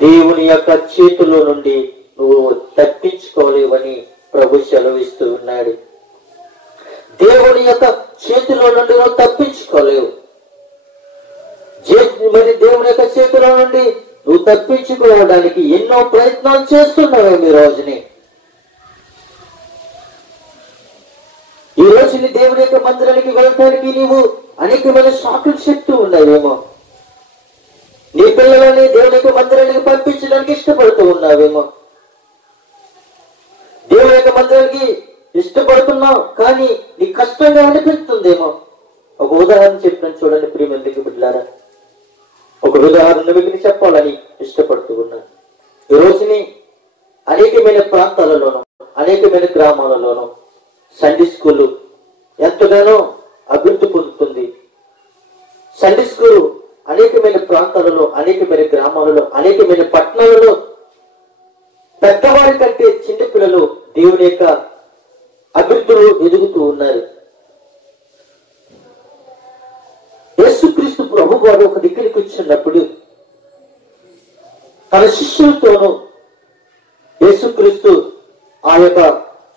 దేవుని యొక్క చేతిలో నుండి నువ్వు తప్పించుకోలేవని ప్రభు సెలవిస్తూ ఉన్నాడు. దేవుని యొక్క చేతిలో నుండి నువ్వు తప్పించుకోలేవు. మరి దేవుని యొక్క చేతిలో నుండి నువ్వు తప్పించుకోవడానికి ఎన్నో ప్రయత్నాలు చేస్తున్నావు. ఈ రోజుని దేవుని యొక్క మందిరానికి వెళ్ళటానికి నీవు అనేకమైన సాకులు చెప్తూ ఉన్నావేమో. నీ పిల్లలని దేవుని యొక్క మందిరానికి పంపించడానికి ఇష్టపడుతూ ఉన్నావేమో. దేవుని యొక్క మందిరానికి ఇష్టపడుతున్నావు కానీ నీ కష్టంగా అనిపిస్తుందేమో. ఒక ఉదాహరణ చెప్పిన చూడండి ప్రియమైన దేవుని బిడ్డలారా, ఒక ఉదాహరణ మీకు చెప్పాలని ఇష్టపడుతూ ఉన్నాను. ఈ రోజుని అనేకమైన ప్రాంతాలలోనూ అనేకమైన గ్రామాలలోనూ సండే స్కూల్ ఎంతగానో అభివృద్ధి పొందుతుంది. సండే స్కూల్ అనేకమైన ప్రాంతాలలో, అనేకమైన గ్రామాలలో, అనేకమైన పట్టణాలలో పెద్దవారి కంటే చిన్న పిల్లలు దేవుని యొక్క అభివృద్ధిలో ఎదుగుతూ ఉన్నారు. యేసుక్రీస్తు ప్రభు వారు ఒక దగ్గరికి వచ్చినప్పుడు తన శిష్యులతోనూ యేసుక్రీస్తు ఆ యొక్క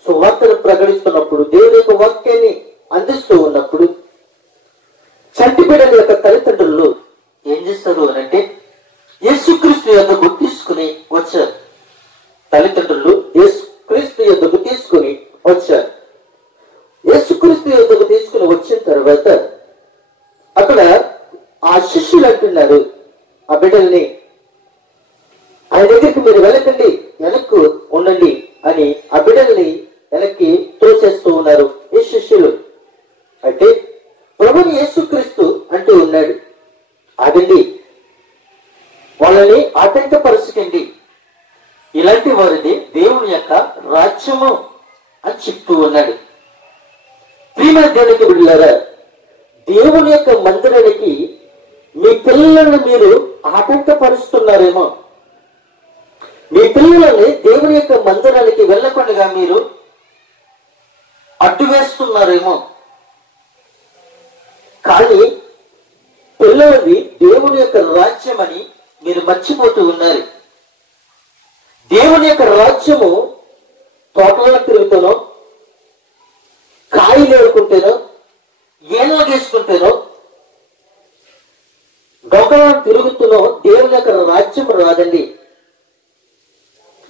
సువార్తను ప్రకటిస్తున్నప్పుడు, దేవుని యొక్క వాక్యాన్ని అందిస్తూ ఉన్నప్పుడు చంటి బిడ్డల యొక్క తల్లిదండ్రులు ఏం చేస్తారు అని అంటే యేసుక్రీస్తు యొద్దకు తీసుకుని వచ్చారు. తల్లిదండ్రులు యేసుక్రీస్తు యొద్దకు తీసుకుని వచ్చారు. యేసుక్రీస్తు యొద్దకు తీసుకుని వచ్చిన తర్వాత అక్కడ ఆ శిష్యులు అంటున్నారు ఆ బిడ్డల్ని, ఆయన దగ్గరికి మీరు వెళ్ళకండి, వెనక్కు ఉండండి అని ఆ బిడ్డల్ని వెనక్కి త్రోసేస్తూ ఉన్నారు ఈ శిష్యులు. అయితే ప్రభుని యేసుక్రీస్తు అంటూ ఉన్నాడు, ఆగండి, వాళ్ళని ఆటంకపరచకండి, ఇలాంటి వారిది దేవుని యొక్క రాజ్యము అని చెప్తూ ఉన్నాడు. ప్రియమైన దేవునికి బిడ్డలారా, దేవుని యొక్క మందిరానికి మీ పిల్లలను మీరు ఆటంకపరుస్తున్నారేమో. మీ పిల్లలని దేవుని యొక్క మందిరానికి వెళ్ళకుండా మీరు అడ్డు వేస్తున్నారేమో. కానీ పిల్లలది దేవుని యొక్క రాజ్యం అని మీరు మర్చిపోతూ ఉన్నారు. దేవుని యొక్క రాజ్యము తోటలను తిరుగుతానో, కాయలు ఏరుకుంటేనో, ఏళ్ళ గీసుకుంటేనో, డొక్కలను తిరుగుతున్నో దేవుని యొక్క రాజ్యం రాదండి.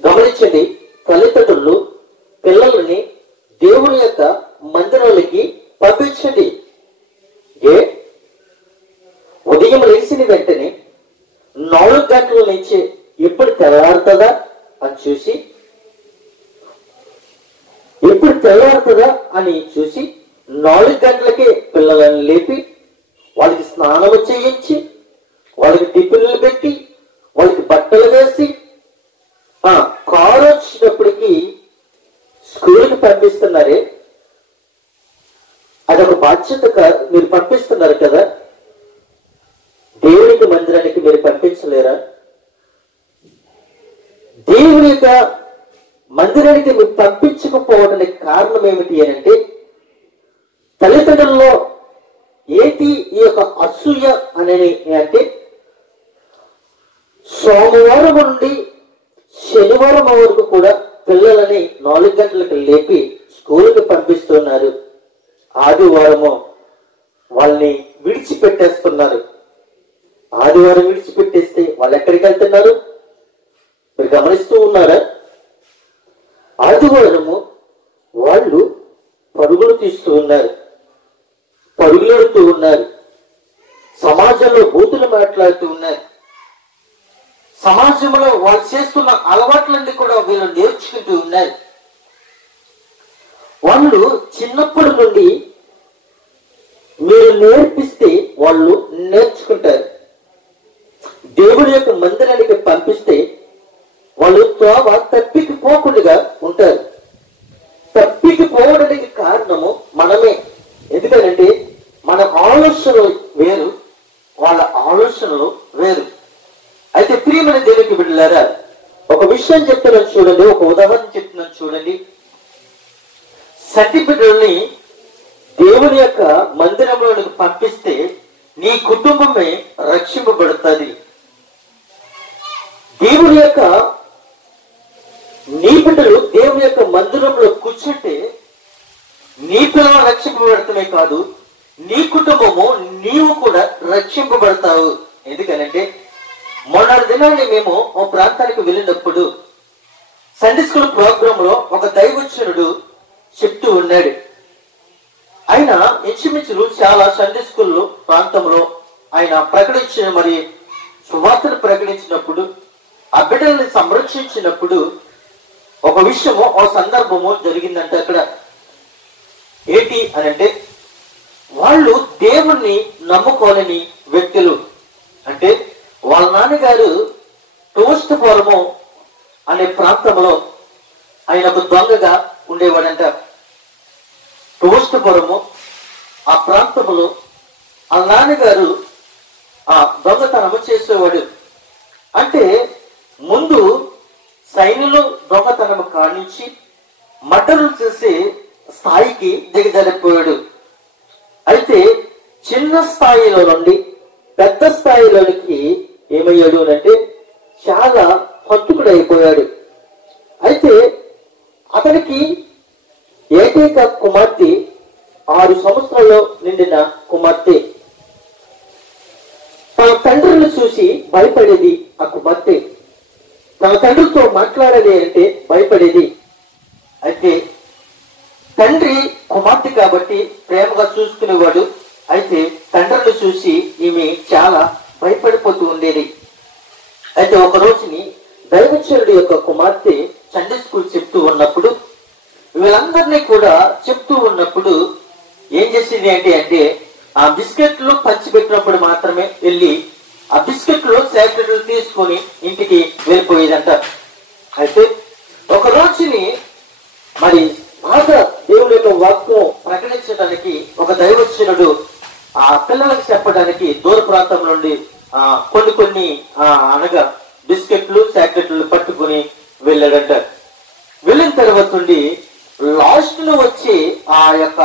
గమనించండి, తల్లిదండ్రులు పిల్లలని దేవుని యొక్క మందిరాలకి పంపించండి. ఉదయం లేచిన వెంటనే 4 గంటల నుంచి ఎప్పుడు తెల్లారుతుందా అని చూసి, ఎప్పుడు తెల్లారుతుందా అని చూసి 4 గంటలకే పిల్లలను లేపి వాళ్ళకి స్నానం చేయించి, వాళ్ళకి టిఫిన్లు పెట్టి, వాళ్ళకి బట్టలు వేసి, కారు వచ్చినప్పటికీ స్కూల్కి పంపిస్తున్నారే, అదొక బాధ్యత. మీరు పంపిస్తున్నారు కదా, దేవునికి మందిరానికి మీరు పంపించలేరా? దేవుని యొక్క మందిరానికి మీరు పంపించకపోవడానికి కారణం ఏమిటి అంటే, తల్లిదండ్రుల్లో ఏంటి ఈ యొక్క అసూయ అనేది అంటే, సోమవారం నుండి శనివారం వరకు కూడా పిల్లలని 4 గంటలకు లేపి స్కూల్కి పంపిస్తున్నారు. ఆదివారము వాళ్ళని విడిచిపెట్టేస్తున్నారు. ఆదివారం విడిచిపెట్టేస్తే వాళ్ళు ఎక్కడికి వెళ్తున్నారు? మీరు గమనిస్తూ ఉన్నారా? ఆదివారము వాళ్ళు పరుగులు తీస్తూ ఉన్నారు, పరుగులెడుతూ ఉన్నారు, సమాజంలో బూతులు మాట్లాడుతూ ఉన్నారు. సమాజంలో వాళ్ళు చేస్తున్న అలవాట్లన్నీ కూడా వీళ్ళు నేర్చుకుంటూ ఉన్నారు. వాళ్ళు చిన్నప్పటి నుండి మీరు నేర్పిస్తే వాళ్ళు నేర్చుకుంటారు. దేవుడి యొక్క మందిరానికి పంపిస్తే వాళ్ళు త్రోవ తప్పికి పోకుండా ఉంటారు. తప్పికి పోవడానికి కారణము మనమే. ఎందుకంటే మన ఆలోచనలు వేరు, వాళ్ళ ఆలోచనలు వేరు. అయితే ప్రియమైన దేవునికి బిడ్డలారా, ఒక విషయం చెప్తున్నాను చూడండి, ఒక ఉదాహరణ చెప్తున్నాను చూడండి. సంటి బిడ్డల్ని దేవుని యొక్క మందిరంలోనికి పంపిస్తే నీ కుటుంబమే రక్షింపబడుతుంది. దేవుని యొక్క నీ బిడ్డలు దేవుని యొక్క మందిరంలో కూర్చుంటే నీ పిల్లలు రక్షింపబడటమే కాదు, నీ కుటుంబము నీవు కూడా రక్షింపబడతావు. ఎందుకనంటే మొన్నటి దినాన్ని మేము ఒక ప్రాంతానికి వెళ్ళినప్పుడు సండే స్కూల్ ప్రోగ్రామ్ లో ఒక దైవజనుడు చెప్తూ ఉన్నాడు. ఆయన ఇంచుమించులు చాలా సండే స్కూల్ ప్రాంతంలో ఆయన ప్రకటించిన సువార్తను ప్రకటించినప్పుడు, ఆ బిడ్డల్ని సంరక్షించినప్పుడు ఒక విషయము, ఒక సందర్భము జరిగిందంటే అక్కడ ఏంటి అనంటే, వాళ్ళు దేవుణ్ణి నమ్ముకోలేని వ్యక్తులు. అంటే వాళ్ళ నాన్నగారు టోస్ట్పురము అనే ప్రాంతంలో ఆయన ఒక దొంగగా ఉండేవాడంట. టోస్ట్పురము ఆ ప్రాంతంలో ఆ నాన్నగారు ఆ దొంగతనము చేసేవాడు. అంటే ముందు సైన్యులు దొంగతనము కానించి మర్డర్లు చేసే స్థాయికి దిగజారిపోయాడు. అయితే చిన్న స్థాయిలో నుండి పెద్ద స్థాయిలోనికి ఏమయ్యాడు అంటే చాలా హంతుకుడైపోయాడు. అయితే అతనికి ఏకైక కుమార్తె, 6 సంవత్సరాల్లో నిండిన కుమార్తె. తన తండ్రిని చూసి భయపడేది ఆ కుమార్తె. తన తండ్రితో మాట్లాడాలి అంటే భయపడేది. అయితే తండ్రి కుమార్తె కాబట్టి ప్రేమగా చూసుకునేవాడు. అయితే తండ్రిని చూసి ఈమె చాలా భయపడిపోతూ ఉండేది. అయితే ఒక రోజుని దైవచనుడి యొక్క కుమార్తె సండే స్కూల్ చెప్తూ ఉన్నప్పుడు, వీళ్ళందరినీ కూడా చెప్తూ ఉన్నప్పుడు ఏం చేసింది అంటే ఆ బిస్కెట్లు పంచిపెట్టినప్పుడు మాత్రమే వెళ్ళి ఆ బిస్కెట్లు చాక్లెట్లు తీసుకొని ఇంటికి వెళ్ళిపోయేదంట. అయితే ఒక రోజుని బాగా దేవుడి యొక్క వాక్యం ప్రకటించడానికి ఒక దైవజనుడు ఆ పిల్లలకు చెప్పడానికి దూర ప్రాంతం నుండి కొన్ని అనగా బిస్కెట్లు చాక్లెట్లు పట్టుకుని వెళ్ళాడంట. వెళ్ళిన తర్వాత నుండి లాస్ట్ లో వచ్చి ఆ యొక్క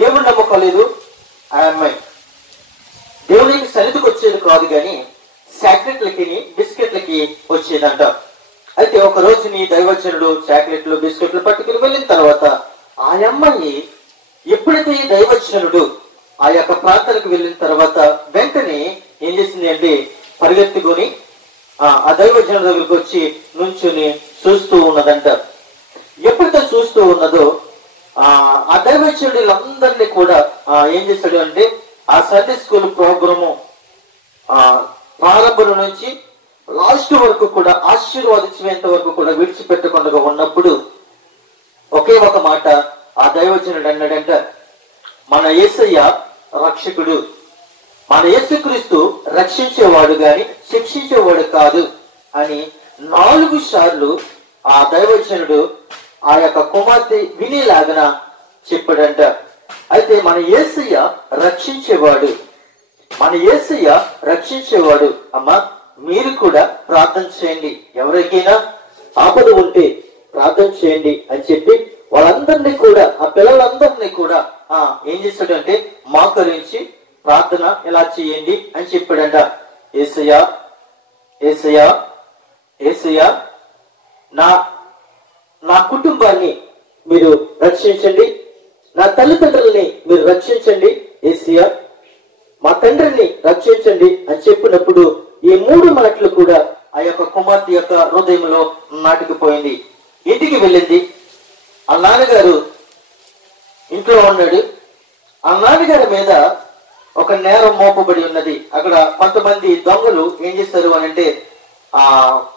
దేవుడు నమ్మకలేదు, ఆ అమ్మాయి దేవునికి సన్నిధికి వచ్చేది కాదు, కానీ చాక్లెట్లకి బిస్కెట్లకి వచ్చేదంట. అయితే ఒక రోజుని దైవజనుడు చాక్లెట్లు బిస్కెట్లు పట్టుకుని వెళ్ళిన తర్వాత ఆ అమ్మాయి ఎప్పుడైతే ఈ దైవజనుడు ఆ యొక్క ప్రాంతానికి వెళ్ళిన తర్వాత వెంటనే ఏం చేసింది అంటే పరిగెత్తుకొని ఆ దైవజనుడి దగ్గరికి వచ్చి నుంచుని చూస్తూ ఉన్నదంట. ఎప్పుడైతే చూస్తూ ఉన్నదో ఆ దైవజనులందరినీ కూడా ఏం చేశాడు అంటే ఆ సండే స్కూల్ ప్రోగ్రాము ప్రారంభం నుంచి లాస్ట్ వరకు కూడా ఆశీర్వాదించేంత వరకు కూడా విడిచిపెట్టకుండా ఉన్నప్పుడు ఒకే ఒక మాట ఆ దైవజనుడు అన్నాడంట, మన యేసయ్య రక్షకుడు, మన యేసుక్రీస్తు రక్షించేవాడు గాని శిక్షించేవాడు కాదు అని 4 సార్లు ఆ దైవజనుడు ఆ యొక్క కుమార్తె వినేలాగన చెప్పాడంట. అయితే మన యేసయ్య రక్షించేవాడు, మన యేసయ్య రక్షించేవాడు. అమ్మా, మీరు కూడా ప్రార్థన చేయండి, ఎవరికైనా ఆపద ఉంటే ప్రార్థన చేయండి అని చెప్పి వాళ్ళందరినీ కూడా, ఆ పిల్లలందరినీ కూడా ఏం చేశాడంటే మోకరించి ప్రార్థన ఎలా చేయండి అని చెప్పాడంట. యేసయ్య యేసయ్య యేసయ్య నా కుటుంబాన్ని మీరు రక్షించండి, నా తల్లిదండ్రులని మీరు రక్షించండి, యేసయ్య మా తండ్రిని రక్షించండి అని చెప్పినప్పుడు ఈ 3 మాటలు కూడా ఆ యొక్క కుమార్తె యొక్క హృదయంలో నాటుకుపోయింది. ఇంటికి వెళ్ళింది. ఆ నాన్నగారు ఇంట్లో ఉన్నాడు. ఆ నాన్నగారి మీద ఒక నేరం మోపబడి ఉన్నది. అక్కడ కొంతమంది దొంగలు ఏం చేస్తారు అని అంటే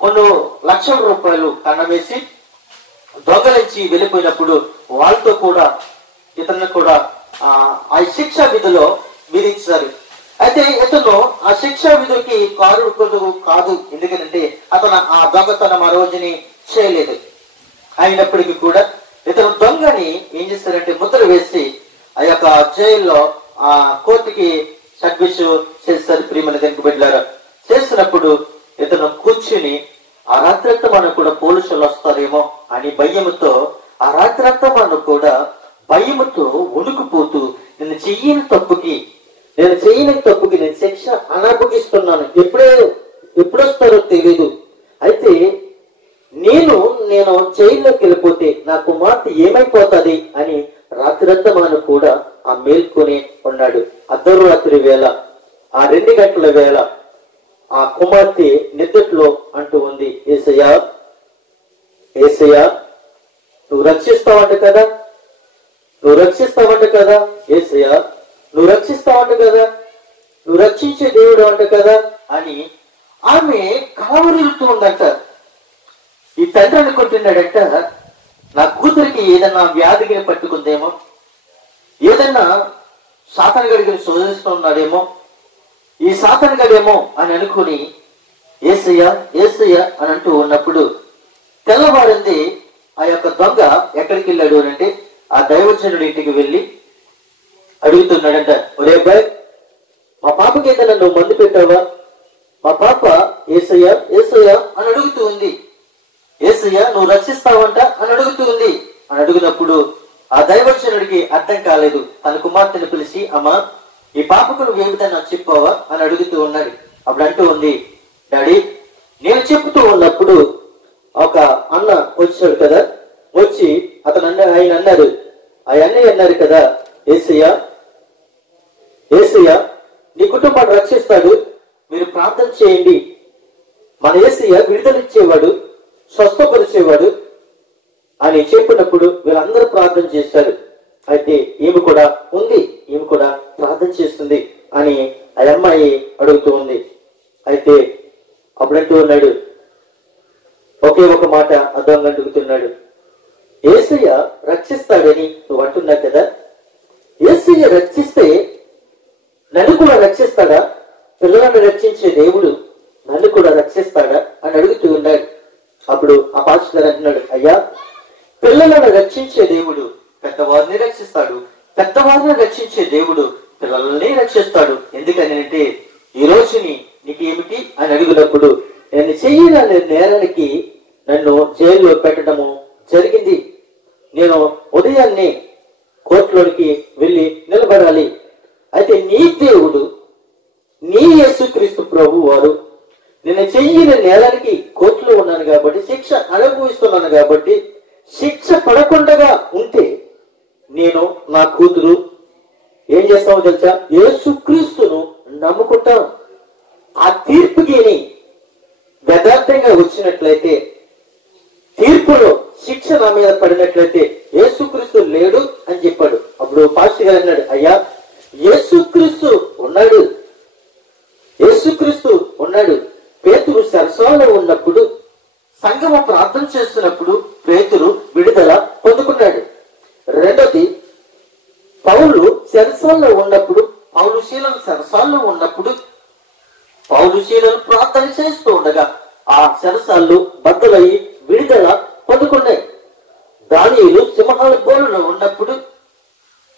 కొన్ని లక్షల రూపాయలు కన్నవేసి దొంగలించి వెళ్ళిపోయినప్పుడు వాళ్ళతో కూడా ఇతన్ని కూడా ఆ శిక్షా విధిలో విధించారు. అయితే ఇతను ఆ శిక్షా విధికి కారుడు కాదు, ఎందుకంటే అతను ఆ దొంగతనం ఆ రోజుని చేయలేదు. అయినప్పటికీ కూడా ఇతను దొంగని ఏం చేస్తారంటే ముద్ర వేసి ఆ యొక్క జైల్లో ఆ కోర్టుకి సర్వీస్ చేస్తారు. ప్రియమైన దేవుని బిడ్డలారా, చేసినప్పుడు ఇతను కూర్చుని ఆ రాత్రంతా మనం కూడా పోలీసులు వస్తారేమో అని భయముతో, ఆ రాత్రంతా మనం కూడా భయముతో వణుకుపోతూ నేను చెయ్యని తప్పుకి నేను శిక్ష అనుభవిస్తున్నాను, ఎప్పుడొస్తారో తెలీదు. అయితే నేను జైల్లోకి వెళ్ళిపోతే నా కుమార్తె ఏమైపోతుంది అని రాత్రంతా మనం కూడా ఆ మేల్కొని ఉన్నాడు. అర్ధరాత్రి వేళ, ఆ 2 గంటల వేళ ఆ కుమార్తె నిద్రలో అంటూ ఉంది, యేసయ్యా యేసయ్యా నువ్వు రక్షిస్తావంట కదా, నువ్వు రక్షిస్తావంట కదా, యేసయ్యా నువ్వు రక్షిస్తావంట కదా, నువ్వు రక్షించే దేవుడు అంట కదా అని ఆమె కలవరిల్లుతూ ఉందంట. ఈ తండ్రి అనుకుంటున్నాడంట, నా కూతురికి ఏదన్నా వ్యాధిని పట్టుకుందేమో, ఏదన్నా సాతాను గడికి శోధిస్తూ ఉన్నాడేమో, ఈ సాతాను గడేమో అని అనుకుని యేసయ్య యేసయ్య అని అంటూ ఉన్నప్పుడు తెల్లవారింది. ఆ యొక్క దొంగ ఎక్కడికి వెళ్ళాడు అని అంటే ఆ దైవజనుడి ఇంటికి వెళ్ళి అడుగుతున్నాడంట, ఒరే అబ్బాయి, మా పాపకి ఏదైనా నువ్వు మందు పెట్టావా? మా పాప యేసయ్య యేసయ్య అని అడుగుతూ ఉంది. యేసయ్య నువ్వు రక్షిస్తావంట అని అడుగుతూ ఉంది. అని అడిగినప్పుడు ఆ దైవజనుడికి అర్థం కాలేదు. తన కుమార్తెను పిలిచి, అమ్మా ఈ పాపకు నువ్వు ఏ విధంగా చెప్పావా అని అడుగుతూ ఉన్నాడు. అప్పుడు అంటూ ఉంది, డాడీ నేను చెప్తూ ఉన్నప్పుడు ఒక అన్న వచ్చాడు కదా, వచ్చి ఆయన అన్నారు, ఆ అన్నయ్య అన్నారు కదా, యేసయ్య యేసయ్య నీ కుటుంబాన్ని రక్షిస్తాడు, మీరు ప్రార్థన చేయండి. మన యేసయ్య విడుదలిచ్చేవాడు, స్వస్థపరిచేవాడు అని చెప్పినప్పుడు వీళ్ళందరూ ప్రార్థన చేశారు. అయితే ఈమె కూడా ఉంది, ఈమె కూడా ప్రార్థన చేస్తుంది అని ఆ అమ్మాయి అడుగుతూ ఉంది. అయితే అప్పుడంటూ ఉన్నాడు, ఒకే ఒక మాట అర్థంగా అడుగుతున్నాడు, యేసయ్య రక్షిస్తాడని నువ్వు అంటున్నావు కదా, యేసయ్య రక్షిస్తే నన్ను కూడా రక్షిస్తాడా? పిల్లలను రక్షించే దేవుడు నన్ను కూడా రక్షిస్తాడా అని అడుగుతూ ఉన్నాడు. అప్పుడు ఆ పాస్టర్ గారు అంటున్నాడు, అయ్యా పిల్లలను రక్షించే దేవుడు పెద్దవారిని రక్షిస్తాడు, పెద్దవారిని రక్షించే దేవుడు పిల్లల్ని రక్షిస్తాడు. ఎందుకని అంటే ఈ రోజుని నీకు ఏమిటి అని అడిగినప్పుడు నేను చెయ్యని నేరానికి నన్ను జైల్లో పెట్టడము జరిగింది. నేను ఉదయాన్నే కోర్టులోనికి వెళ్ళి నిలబడాలి. అయితే నీ దేవుడు, నీ యేసుక్రీస్తు ప్రభు వారు నేను చెయ్యని నేరానికి కోర్టులో ఉన్నాను కాబట్టి, శిక్ష అనుభవిస్తున్నాను కాబట్టి, శిక్ష పడకుండా ఉంటే నేను నా కూతురు ఏం చేస్తామో తెలుసా, యేసుక్రీస్తును నమ్ముకుంటాం. ఆ తీర్పుకి యథార్థంగా వచ్చినట్లయితే, తీర్పులో శిక్ష నా మీద పడినట్లయితే యేసుక్రీస్తు లేడు అని చెప్పాడు. అప్పుడు పాస్టర్ గారు అన్నాడు, అయ్యా యేసుక్రీస్తు ఉన్నాడు, యేసుక్రీస్తు ఉన్నాడు. పేతురు సరసాలలో ఉన్నప్పుడు, సంఘము ప్రార్థన చేస్తున్నప్పుడు పేతురు విడుదల పొందుకున్నాడు. రెండోది, పౌలు సరసాల్లో ఉన్నప్పుడు, పౌలు శీలను సరసాల్లో ఉన్నప్పుడు, పౌలు శీలను ప్రార్థన చేస్తూ ఉండగా ఆ సరసాల్లో దానియేలు సింహాల బోనులో ఉన్నప్పుడు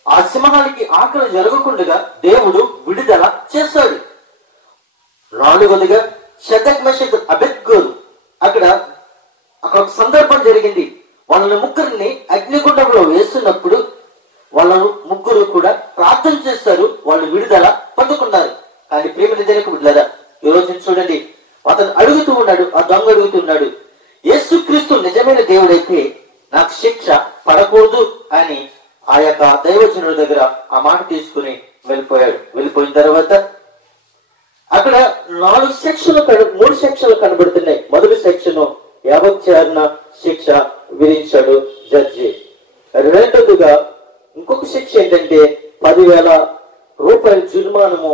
ఆ సింహాలకి ఆకలి జరగకుండా దేవుడు విడుదల చేశాడు. నాలుగోదిగా షద్రక్ మెషక్ అబేద్నెగోలు అక్కడ ఒక సందర్భం జరిగింది. వాళ్ళని ముగ్గురిని అగ్నిగుండంలో వేస్తున్నప్పుడు వాళ్ళ ముగ్గురు కూడా ప్రార్థన చేస్తారు, వాళ్ళు విడుదల పొందుకున్నారు. కానీ ప్రియమైన దేవునికి బిడ్డలారా, ఈ రోజు చూడండి, అతను అడుగుతూ ఉన్నాడు, ఆ దొంగ అడుగుతున్నాడు, యేసుక్రీస్తు నిజమైన దేవుడైతే నాకు శిక్ష పడకూడదు అని ఆ యొక్క దైవజనుడి దగ్గర ఆ మాట తీసుకుని వెళ్ళిపోయాడు. వెళ్ళిపోయిన తర్వాత అక్కడ 3 సెక్షన్లు కనబడుతున్నాయి. మొదటి సెక్షన్ యావజ్జీవన శిక్ష విధించాడు జడ్జి. రెండోదిగా ఇంకొక శిక్ష ఏంటంటే 10,000 రూపాయల జుర్మానము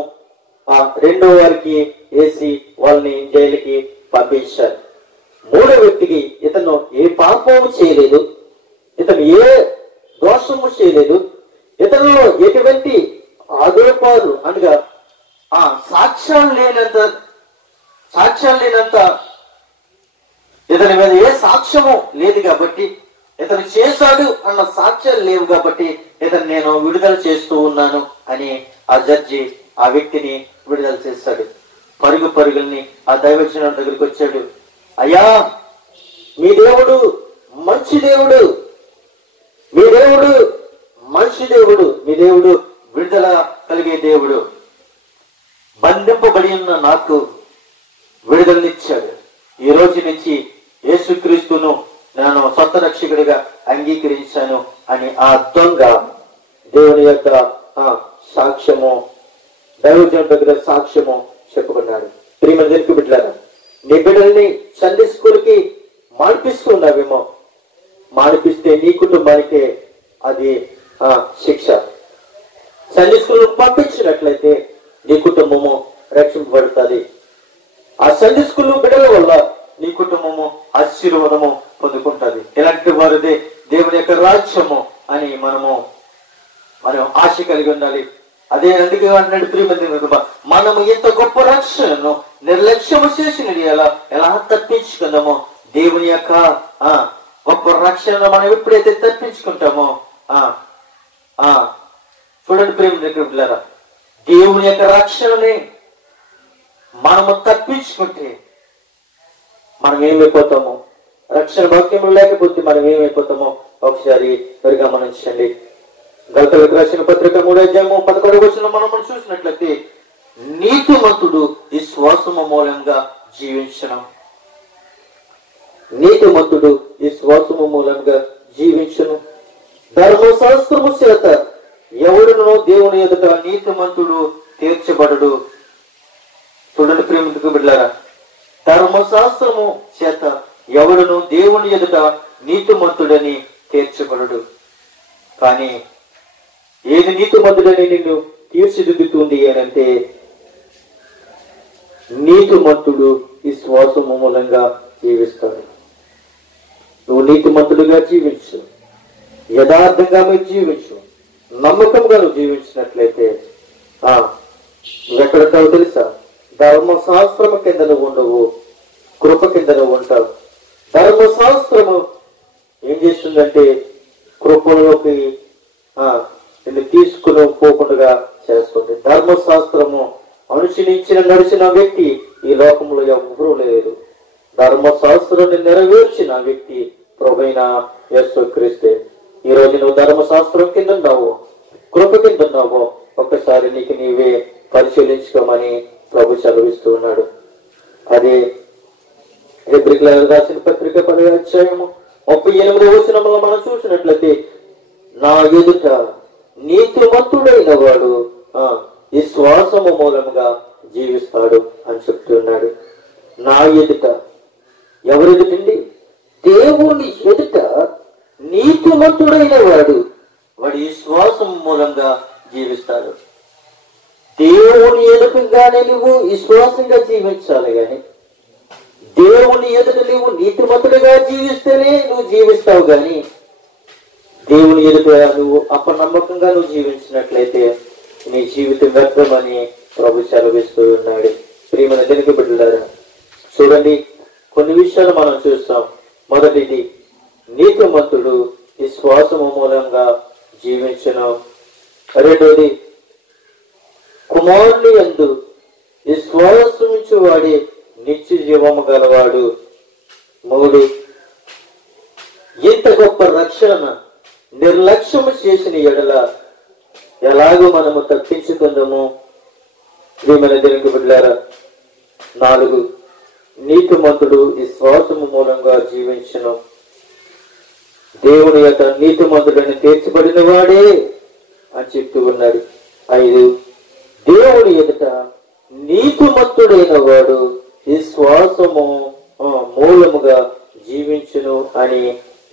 ఆ రెండో వారికి వేసి వాళ్ళని జైలుకి పంపించారు. మూడో వ్యక్తికి ఇతను ఏ పాపము చేయలేదు, ఇతను ఏ దోషము చేయలేదు, ఇతనిలో ఎటువంటి ఆరోపాలు అనగా సాక్ష్యాలు లేనంత ఇతని మీద ఏ సాక్ష్యము లేదు కాబట్టి, ఇతను చేశాడు అన్న సాక్ష్యాలు లేవు కాబట్టి ఇతను నేను విడుదల చేస్తూ ఉన్నాను అని ఆ జడ్జి ఆ వ్యక్తిని విడుదల చేస్తాడు. పరుగుల్ని ఆ దైవజనుడి దగ్గరికి వచ్చాడు. అయ్యా, మీ దేవుడు మంచి దేవుడు, మీ దేవుడు మంచి దేవుడు, మీ దేవుడు విడుదల కలిగే దేవుడు. బంధింపబడి ఉన్న నాకు విడుదలనిచ్చాడు. ఈ రోజు నుంచి యేసుక్రీస్తును నేను సొంత రక్షకుడిగా అంగీకరించాను అని ఆ దొంగ దేవుని యొక్క సాక్ష్యము, దైవజనుడి దగ్గర సాక్ష్యము చెప్పుకున్నాడు. ప్రియమైన దేవునికి బిడ్డలారా, నీ బిడ్డల్ని సండే స్కూల్కి మానిపిస్తున్నావేమో, మానిపిస్తే నీ కుటుంబానికే అది శిక్ష. సండే స్కూల్ పంపించినట్లయితే నీ కుటుంబము రక్షింపబడుతుంది. ఆ సండే స్కూల్ బిడ్డల వల్ల నీ కుటుంబము ఆశీర్వాదము పొందుకుంటుంది. ఇలాంటి వారిదే దేవుని యొక్క రాజ్యము అని మనం ఆశ కలిగి ఉండాలి. అదే అందుకే అంటున్నాడు ప్రియమైన, మనము ఎంత గొప్ప రక్షణను నిర్లక్ష్యము చేసినది ఎలా తప్పించుకుందామో, దేవుని యొక్క గొప్ప రక్షణను మనం ఎప్పుడైతే తప్పించుకుంటామో చూడండి ప్రియమైన, దేవుని యొక్క రక్షణని మనము తప్పించుకుంటే మనం ఏమైపోతామో, రక్షణ వాక్యం లేకపోతే మనం ఏమైపోతామో ఒకసారి మీరు గమనించండి. గలతీయులకు రాసిన పత్రిక 3:11 మనం చూసినట్లయితే, నీతిమంతుడు విశ్వాసము మూలంగా జీవించను. నీతిమంతుడు విశ్వాసము మూలంగా జీవించను. ధర్మశాస్త్రము చేత ఎవడునో దేవుని ఎదుట నీతిమంతుడు తీర్చబడడు. చూడండి ప్రేమికు బిడ్డలారా, ధర్మశాస్త్రము చేత ఎవడును దేవుని ఎదుట నీతిమంతుడని తీర్చబడడు. కానీ ఏది నీతిమంతుడని నిన్ను తీర్చిదిద్దుతుంది అనంటే, నీతిమంతుడు విశ్వాసము మూలంగా జీవిస్తాడు. నువ్వు నీతిమంతుడుగా జీవించు, యథార్థంగా మీరు జీవించు, నమ్మకంగా నువ్వు జీవించినట్లయితే నువ్వెక్కడుంటావు తెలుసా? ధర్మశాస్త్రము కింద నువ్వు ఉండవు, కృప కింద నువ్వు ఉంటావు. ధర్మశాస్త్రము ఏం చేస్తుందంటే కృపలోకి నిన్ను తీసుకుని పోకుండా చేస్తుంది. ధర్మశాస్త్రము నడిచిన వ్యక్తి ఈ లోకంలో ఎవరూ లేరు. ధర్మశాస్త్రాన్ని నెరవేర్చిన వ్యక్తి ప్రభువైన యేసుక్రీస్తే. ఈ రోజు నువ్వు ధర్మశాస్త్రం కింద ఉన్నావు, కృప కింద ఉన్నావు, ఒక్కసారి నీకు నీవే పరిశీలించుకోమని ప్రభు సెలవిస్తూ ఉన్నాడు. అదే హెబ్రీయులకు రాసిన పత్రిక 10:38 మనం చూసినట్లయితే, నా ఎదుట నీతిమంతుడైన వాడు విశ్వాసము మూలముగా జీవిస్తాడు అని చెప్తున్నాడు. నా ఎదుట ఎవరెదుటండి? దేవుని ఎదుట నీతిమంతుడైన వాడు విశ్వాసం మూలంగా జీవిస్తాడు. దేవుని ఎదుటగానే నువ్వు విశ్వాసంగా జీవించాలి, గాని దేవుని ఎదుట నువ్వు నీతిమంతుడిగా జీవిస్తేనే నువ్వు జీవిస్తావు. గాని దేవుని ఎదుట నువ్వు అపనమ్మకంగా నువ్వు జీవించినట్లయితే నీ జీవితం వ్యర్థమని ప్రభు సెలవిస్తూ ఉన్నాడు. ప్రియమైన దేవుని బిడ్డలారా, చూడండి, కొన్ని విషయాలు మనం చూస్తాం. మొదటిది, నీతిమంతుడు విశ్వాసము మూలంగా జీవించును. రెండోది, కుమారుని యందు విశ్వాసముంచు వాడే నిత్య జీవము గలవాడు. మూడు, ఇంత గొప్ప రక్షణ నిర్లక్ష్యము చేసిన ఎడల ఎలాగో మనము తప్పించుకుందాము. ప్రియమైన దేవునికి బిడ్డలారా. నాలుగు, నీతిమంతుడు విశ్వాసము మూలంగా జీవించును. దేవుని యొక్క నీతిమంతుడని తీర్చబడిన వాడే అని చెప్తూ ఉన్నాడు. ఐదు, దేవుని ఎదుట నీతిమంతుడైన వాడు విశ్వాసము మూలముగా జీవించును అని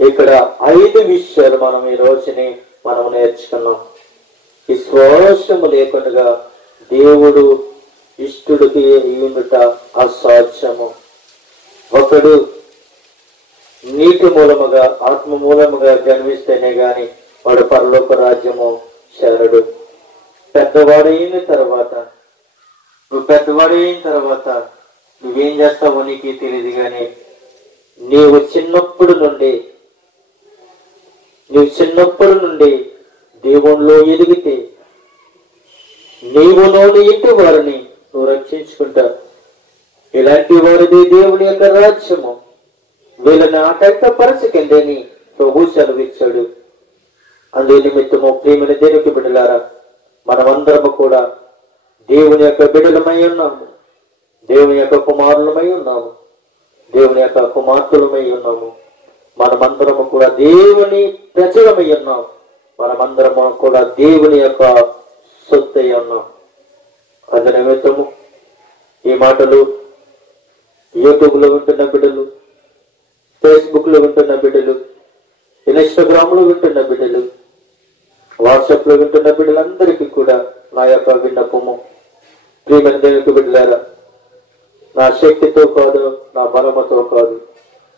ఇక్కడ 5 విషయాలు మనం ఈ రోజుని మనం నేర్చుకున్నాం. విశ్వాసము లేకుండా దేవుడు ఇష్టుడికి ఉండుట అసాధ్యము. ఒకడు నీటి మూలముగా ఆత్మ మూలముగా జన్మిస్తేనే గాని వాడు పరలోక రాజ్యము చేరడు. పెద్దవాడైన తర్వాత నువ్వేం చేస్తావో నీకు తెలియదు. కానీ నీవు చిన్నప్పటి నుండి దేవునిలో ఎదిగితే నీవులోని ఇంటి వారిని నువ్వు రక్షించుకుంటావు. ఇలాంటి వారిది దేవుని యొక్క రాజ్యము. వీళ్ళని ఆటంకపరచకండి ప్రభు సెలవిచ్చాడు. అందు నిమిత్తము ప్రియమైన దేవునికి బిడ్డలారా, మనమందరము కూడా దేవుని యొక్క బిడ్డలమై ఉన్నాము. దేవుని యొక్క కుమారులమై ఉన్నాము. దేవుని యొక్క కుమార్తెలమై ఉన్నాము. మనమందరము కూడా దేవుని ప్రజలమై ఉన్నాం. మనమందరము కూడా దేవుని యొక్క సొత్తై ఉన్నాం. అందు నిమిత్తము ఈ మాటలు యూట్యూబ్ లో వింటున్న బిడ్డలు, ఫేస్బుక్ లో వింటున్న బిడ్డలు, ఇన్స్టాగ్రామ్ లో వింటున్న బిడ్డలు, వాట్సాప్ లో వింటున్న బిడ్డలందరికీ కూడా నా యొక్క విన్నపము. ప్రియమైన దేవునికి బిడ్డలారా, నా శక్తితో కాదు, నా బలముతో కాదు,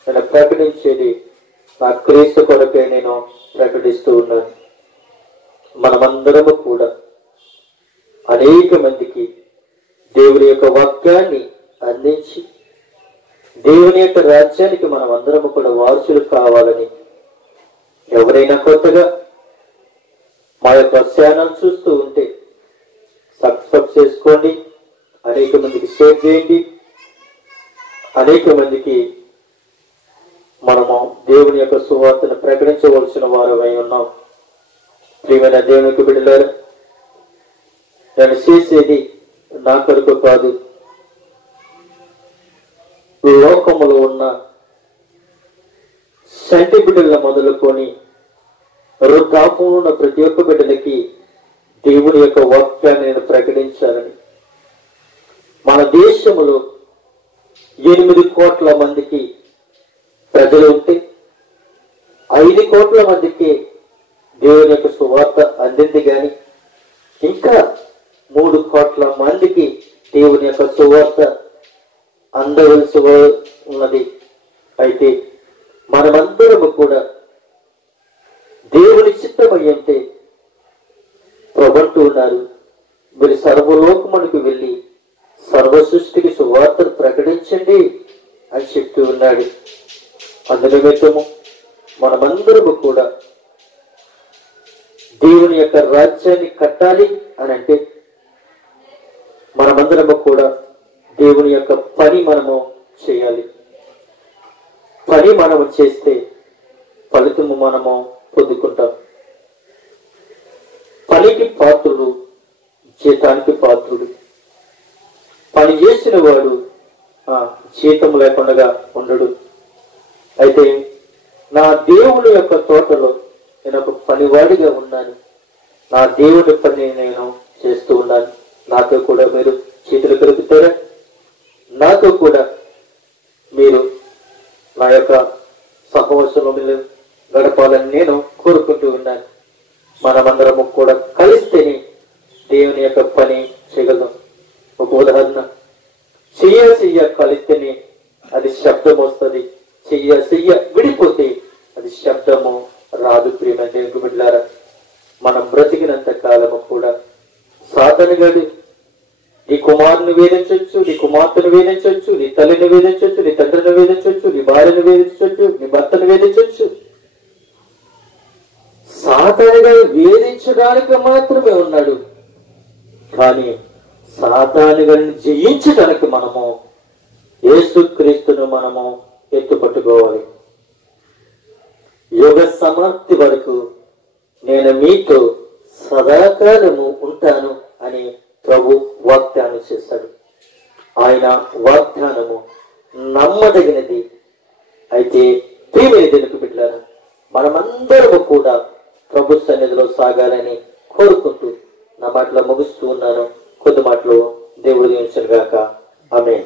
నేను ప్రకటించేది నా క్రీస్తు కొరకే నేను ప్రకటిస్తూ ఉన్నాను. మనమందరము కూడా అనేక మందికి దేవుని యొక్క వాక్యాన్ని అందించి దేవుని యొక్క రాజ్యానికి మనం అందరము కూడా వారసులు కావాలని, ఎవరైనా కొత్తగా మా యొక్క ఛానల్ చూస్తూ ఉంటే సబ్స్క్రైబ్ చేసుకోండి, అనేక మందికి షేర్ చేయండి. అనేక మందికి మనము దేవుని యొక్క సువార్తను ప్రకటించవలసిన వారమై ఉన్నాం. ప్రియమైన దేవునికి బిడ్డలారా, నేను చేసేది నా కొరకు కాదు, లోకములో ఉన్న సంటి బిడ్డల మొదలుకొని వృద్ధాపంలో ఉన్న ప్రతి ఒక్క బిడ్డలకి దేవుని యొక్క వాక్యాన్ని నేను ప్రకటించాలని. మన దేశంలో 8 కోట్ల మందికి ప్రజలు ఉంటే 5 కోట్ల మందికి దేవుని యొక్క సువార్త అందింది. కానీ ఇంకా 3 కోట్ల మందికి దేవుని యొక్క సువార్త అందవలసి ఉన్నది. అయితే మనమందరము కూడా దేవుని చిత్తమయ్యంటే ప్రభుత్వం ఉన్నారు, మీరు సర్వలోకమునికి వెళ్ళి సర్వ సృష్టికి సువార్తను ప్రకటించండి అని చెప్తూ ఉన్నాడు. అందునిమిత్తము మనమందరము కూడా దేవుని యొక్క రాజ్యాన్ని కట్టాలి అని అంటే మనమందరము కూడా దేవుని యొక్క పని మనము చేయాలి. పని మనము చేస్తే ఫలితము మనము పొందుకుంటాం. పనికి పాత్రుడు జీతానికి పాత్రుడు. పని చేసిన వాడు జీతం లేకుండా ఉండడు. అయితే నా దేవుని యొక్క తోటలో నేను ఒక పనివాడిగా ఉన్నాను. నా దేవుని పని నేను చేస్తూ ఉన్నాను. నాతో కూడా మీరు చేతులు కలుపుతారా? నాతో కూడా మీరు నా యొక్క సహవాసంలో గడపాలని నేను కోరుకుంటూ ఉన్నాను. మనమందరము కూడా కలిస్తేనే దేవుని యొక్క పని చేయగలం. ఒక ఉదాహరణ, చెయ్య కలిస్తేనే అది శబ్దం వస్తుంది. చెయ్య విడిపోతే అది శబ్దము రాదు. ప్రియమైన దేవుని బిడ్డలారా, మనం బ్రతికినంత కాలము కూడా సాతానుగాడు నీ కుమారుని వేధించవచ్చు, నీ కుమార్తెను వేధించవచ్చు, నీ తల్లిని వేధించవచ్చు, నీ తండ్రిని వేధించవచ్చు, నీ భార్యను వేధించవచ్చు, నీ భర్తను వేధించవచ్చు. సాతానుగా వేధించడానికి మాత్రమే ఉన్నాడు. కానీ సాతానుగాని జయించడానికి మనము యేసుక్రీస్తును మనము ఎత్తుపట్టుకోవాలి. యుగ సమాప్తి వరకు నేను మీతో సదాకాలము ఉంటాను అని ప్రభు వాగ్దానం చేశాడు. ఆయన వాగ్దానము నమ్మదగినది. అయితే ప్రియమైన దేవుని బిడ్డలారా, మనమందరము కూడా ప్రభు సన్నిధిలో సాగాలని కోరుకుంటూ నా మాటలో ముగిస్తూ ఉన్నాను. కొద్ది మాటలు దేవుడు దీవించును గాక. ఆమేన్.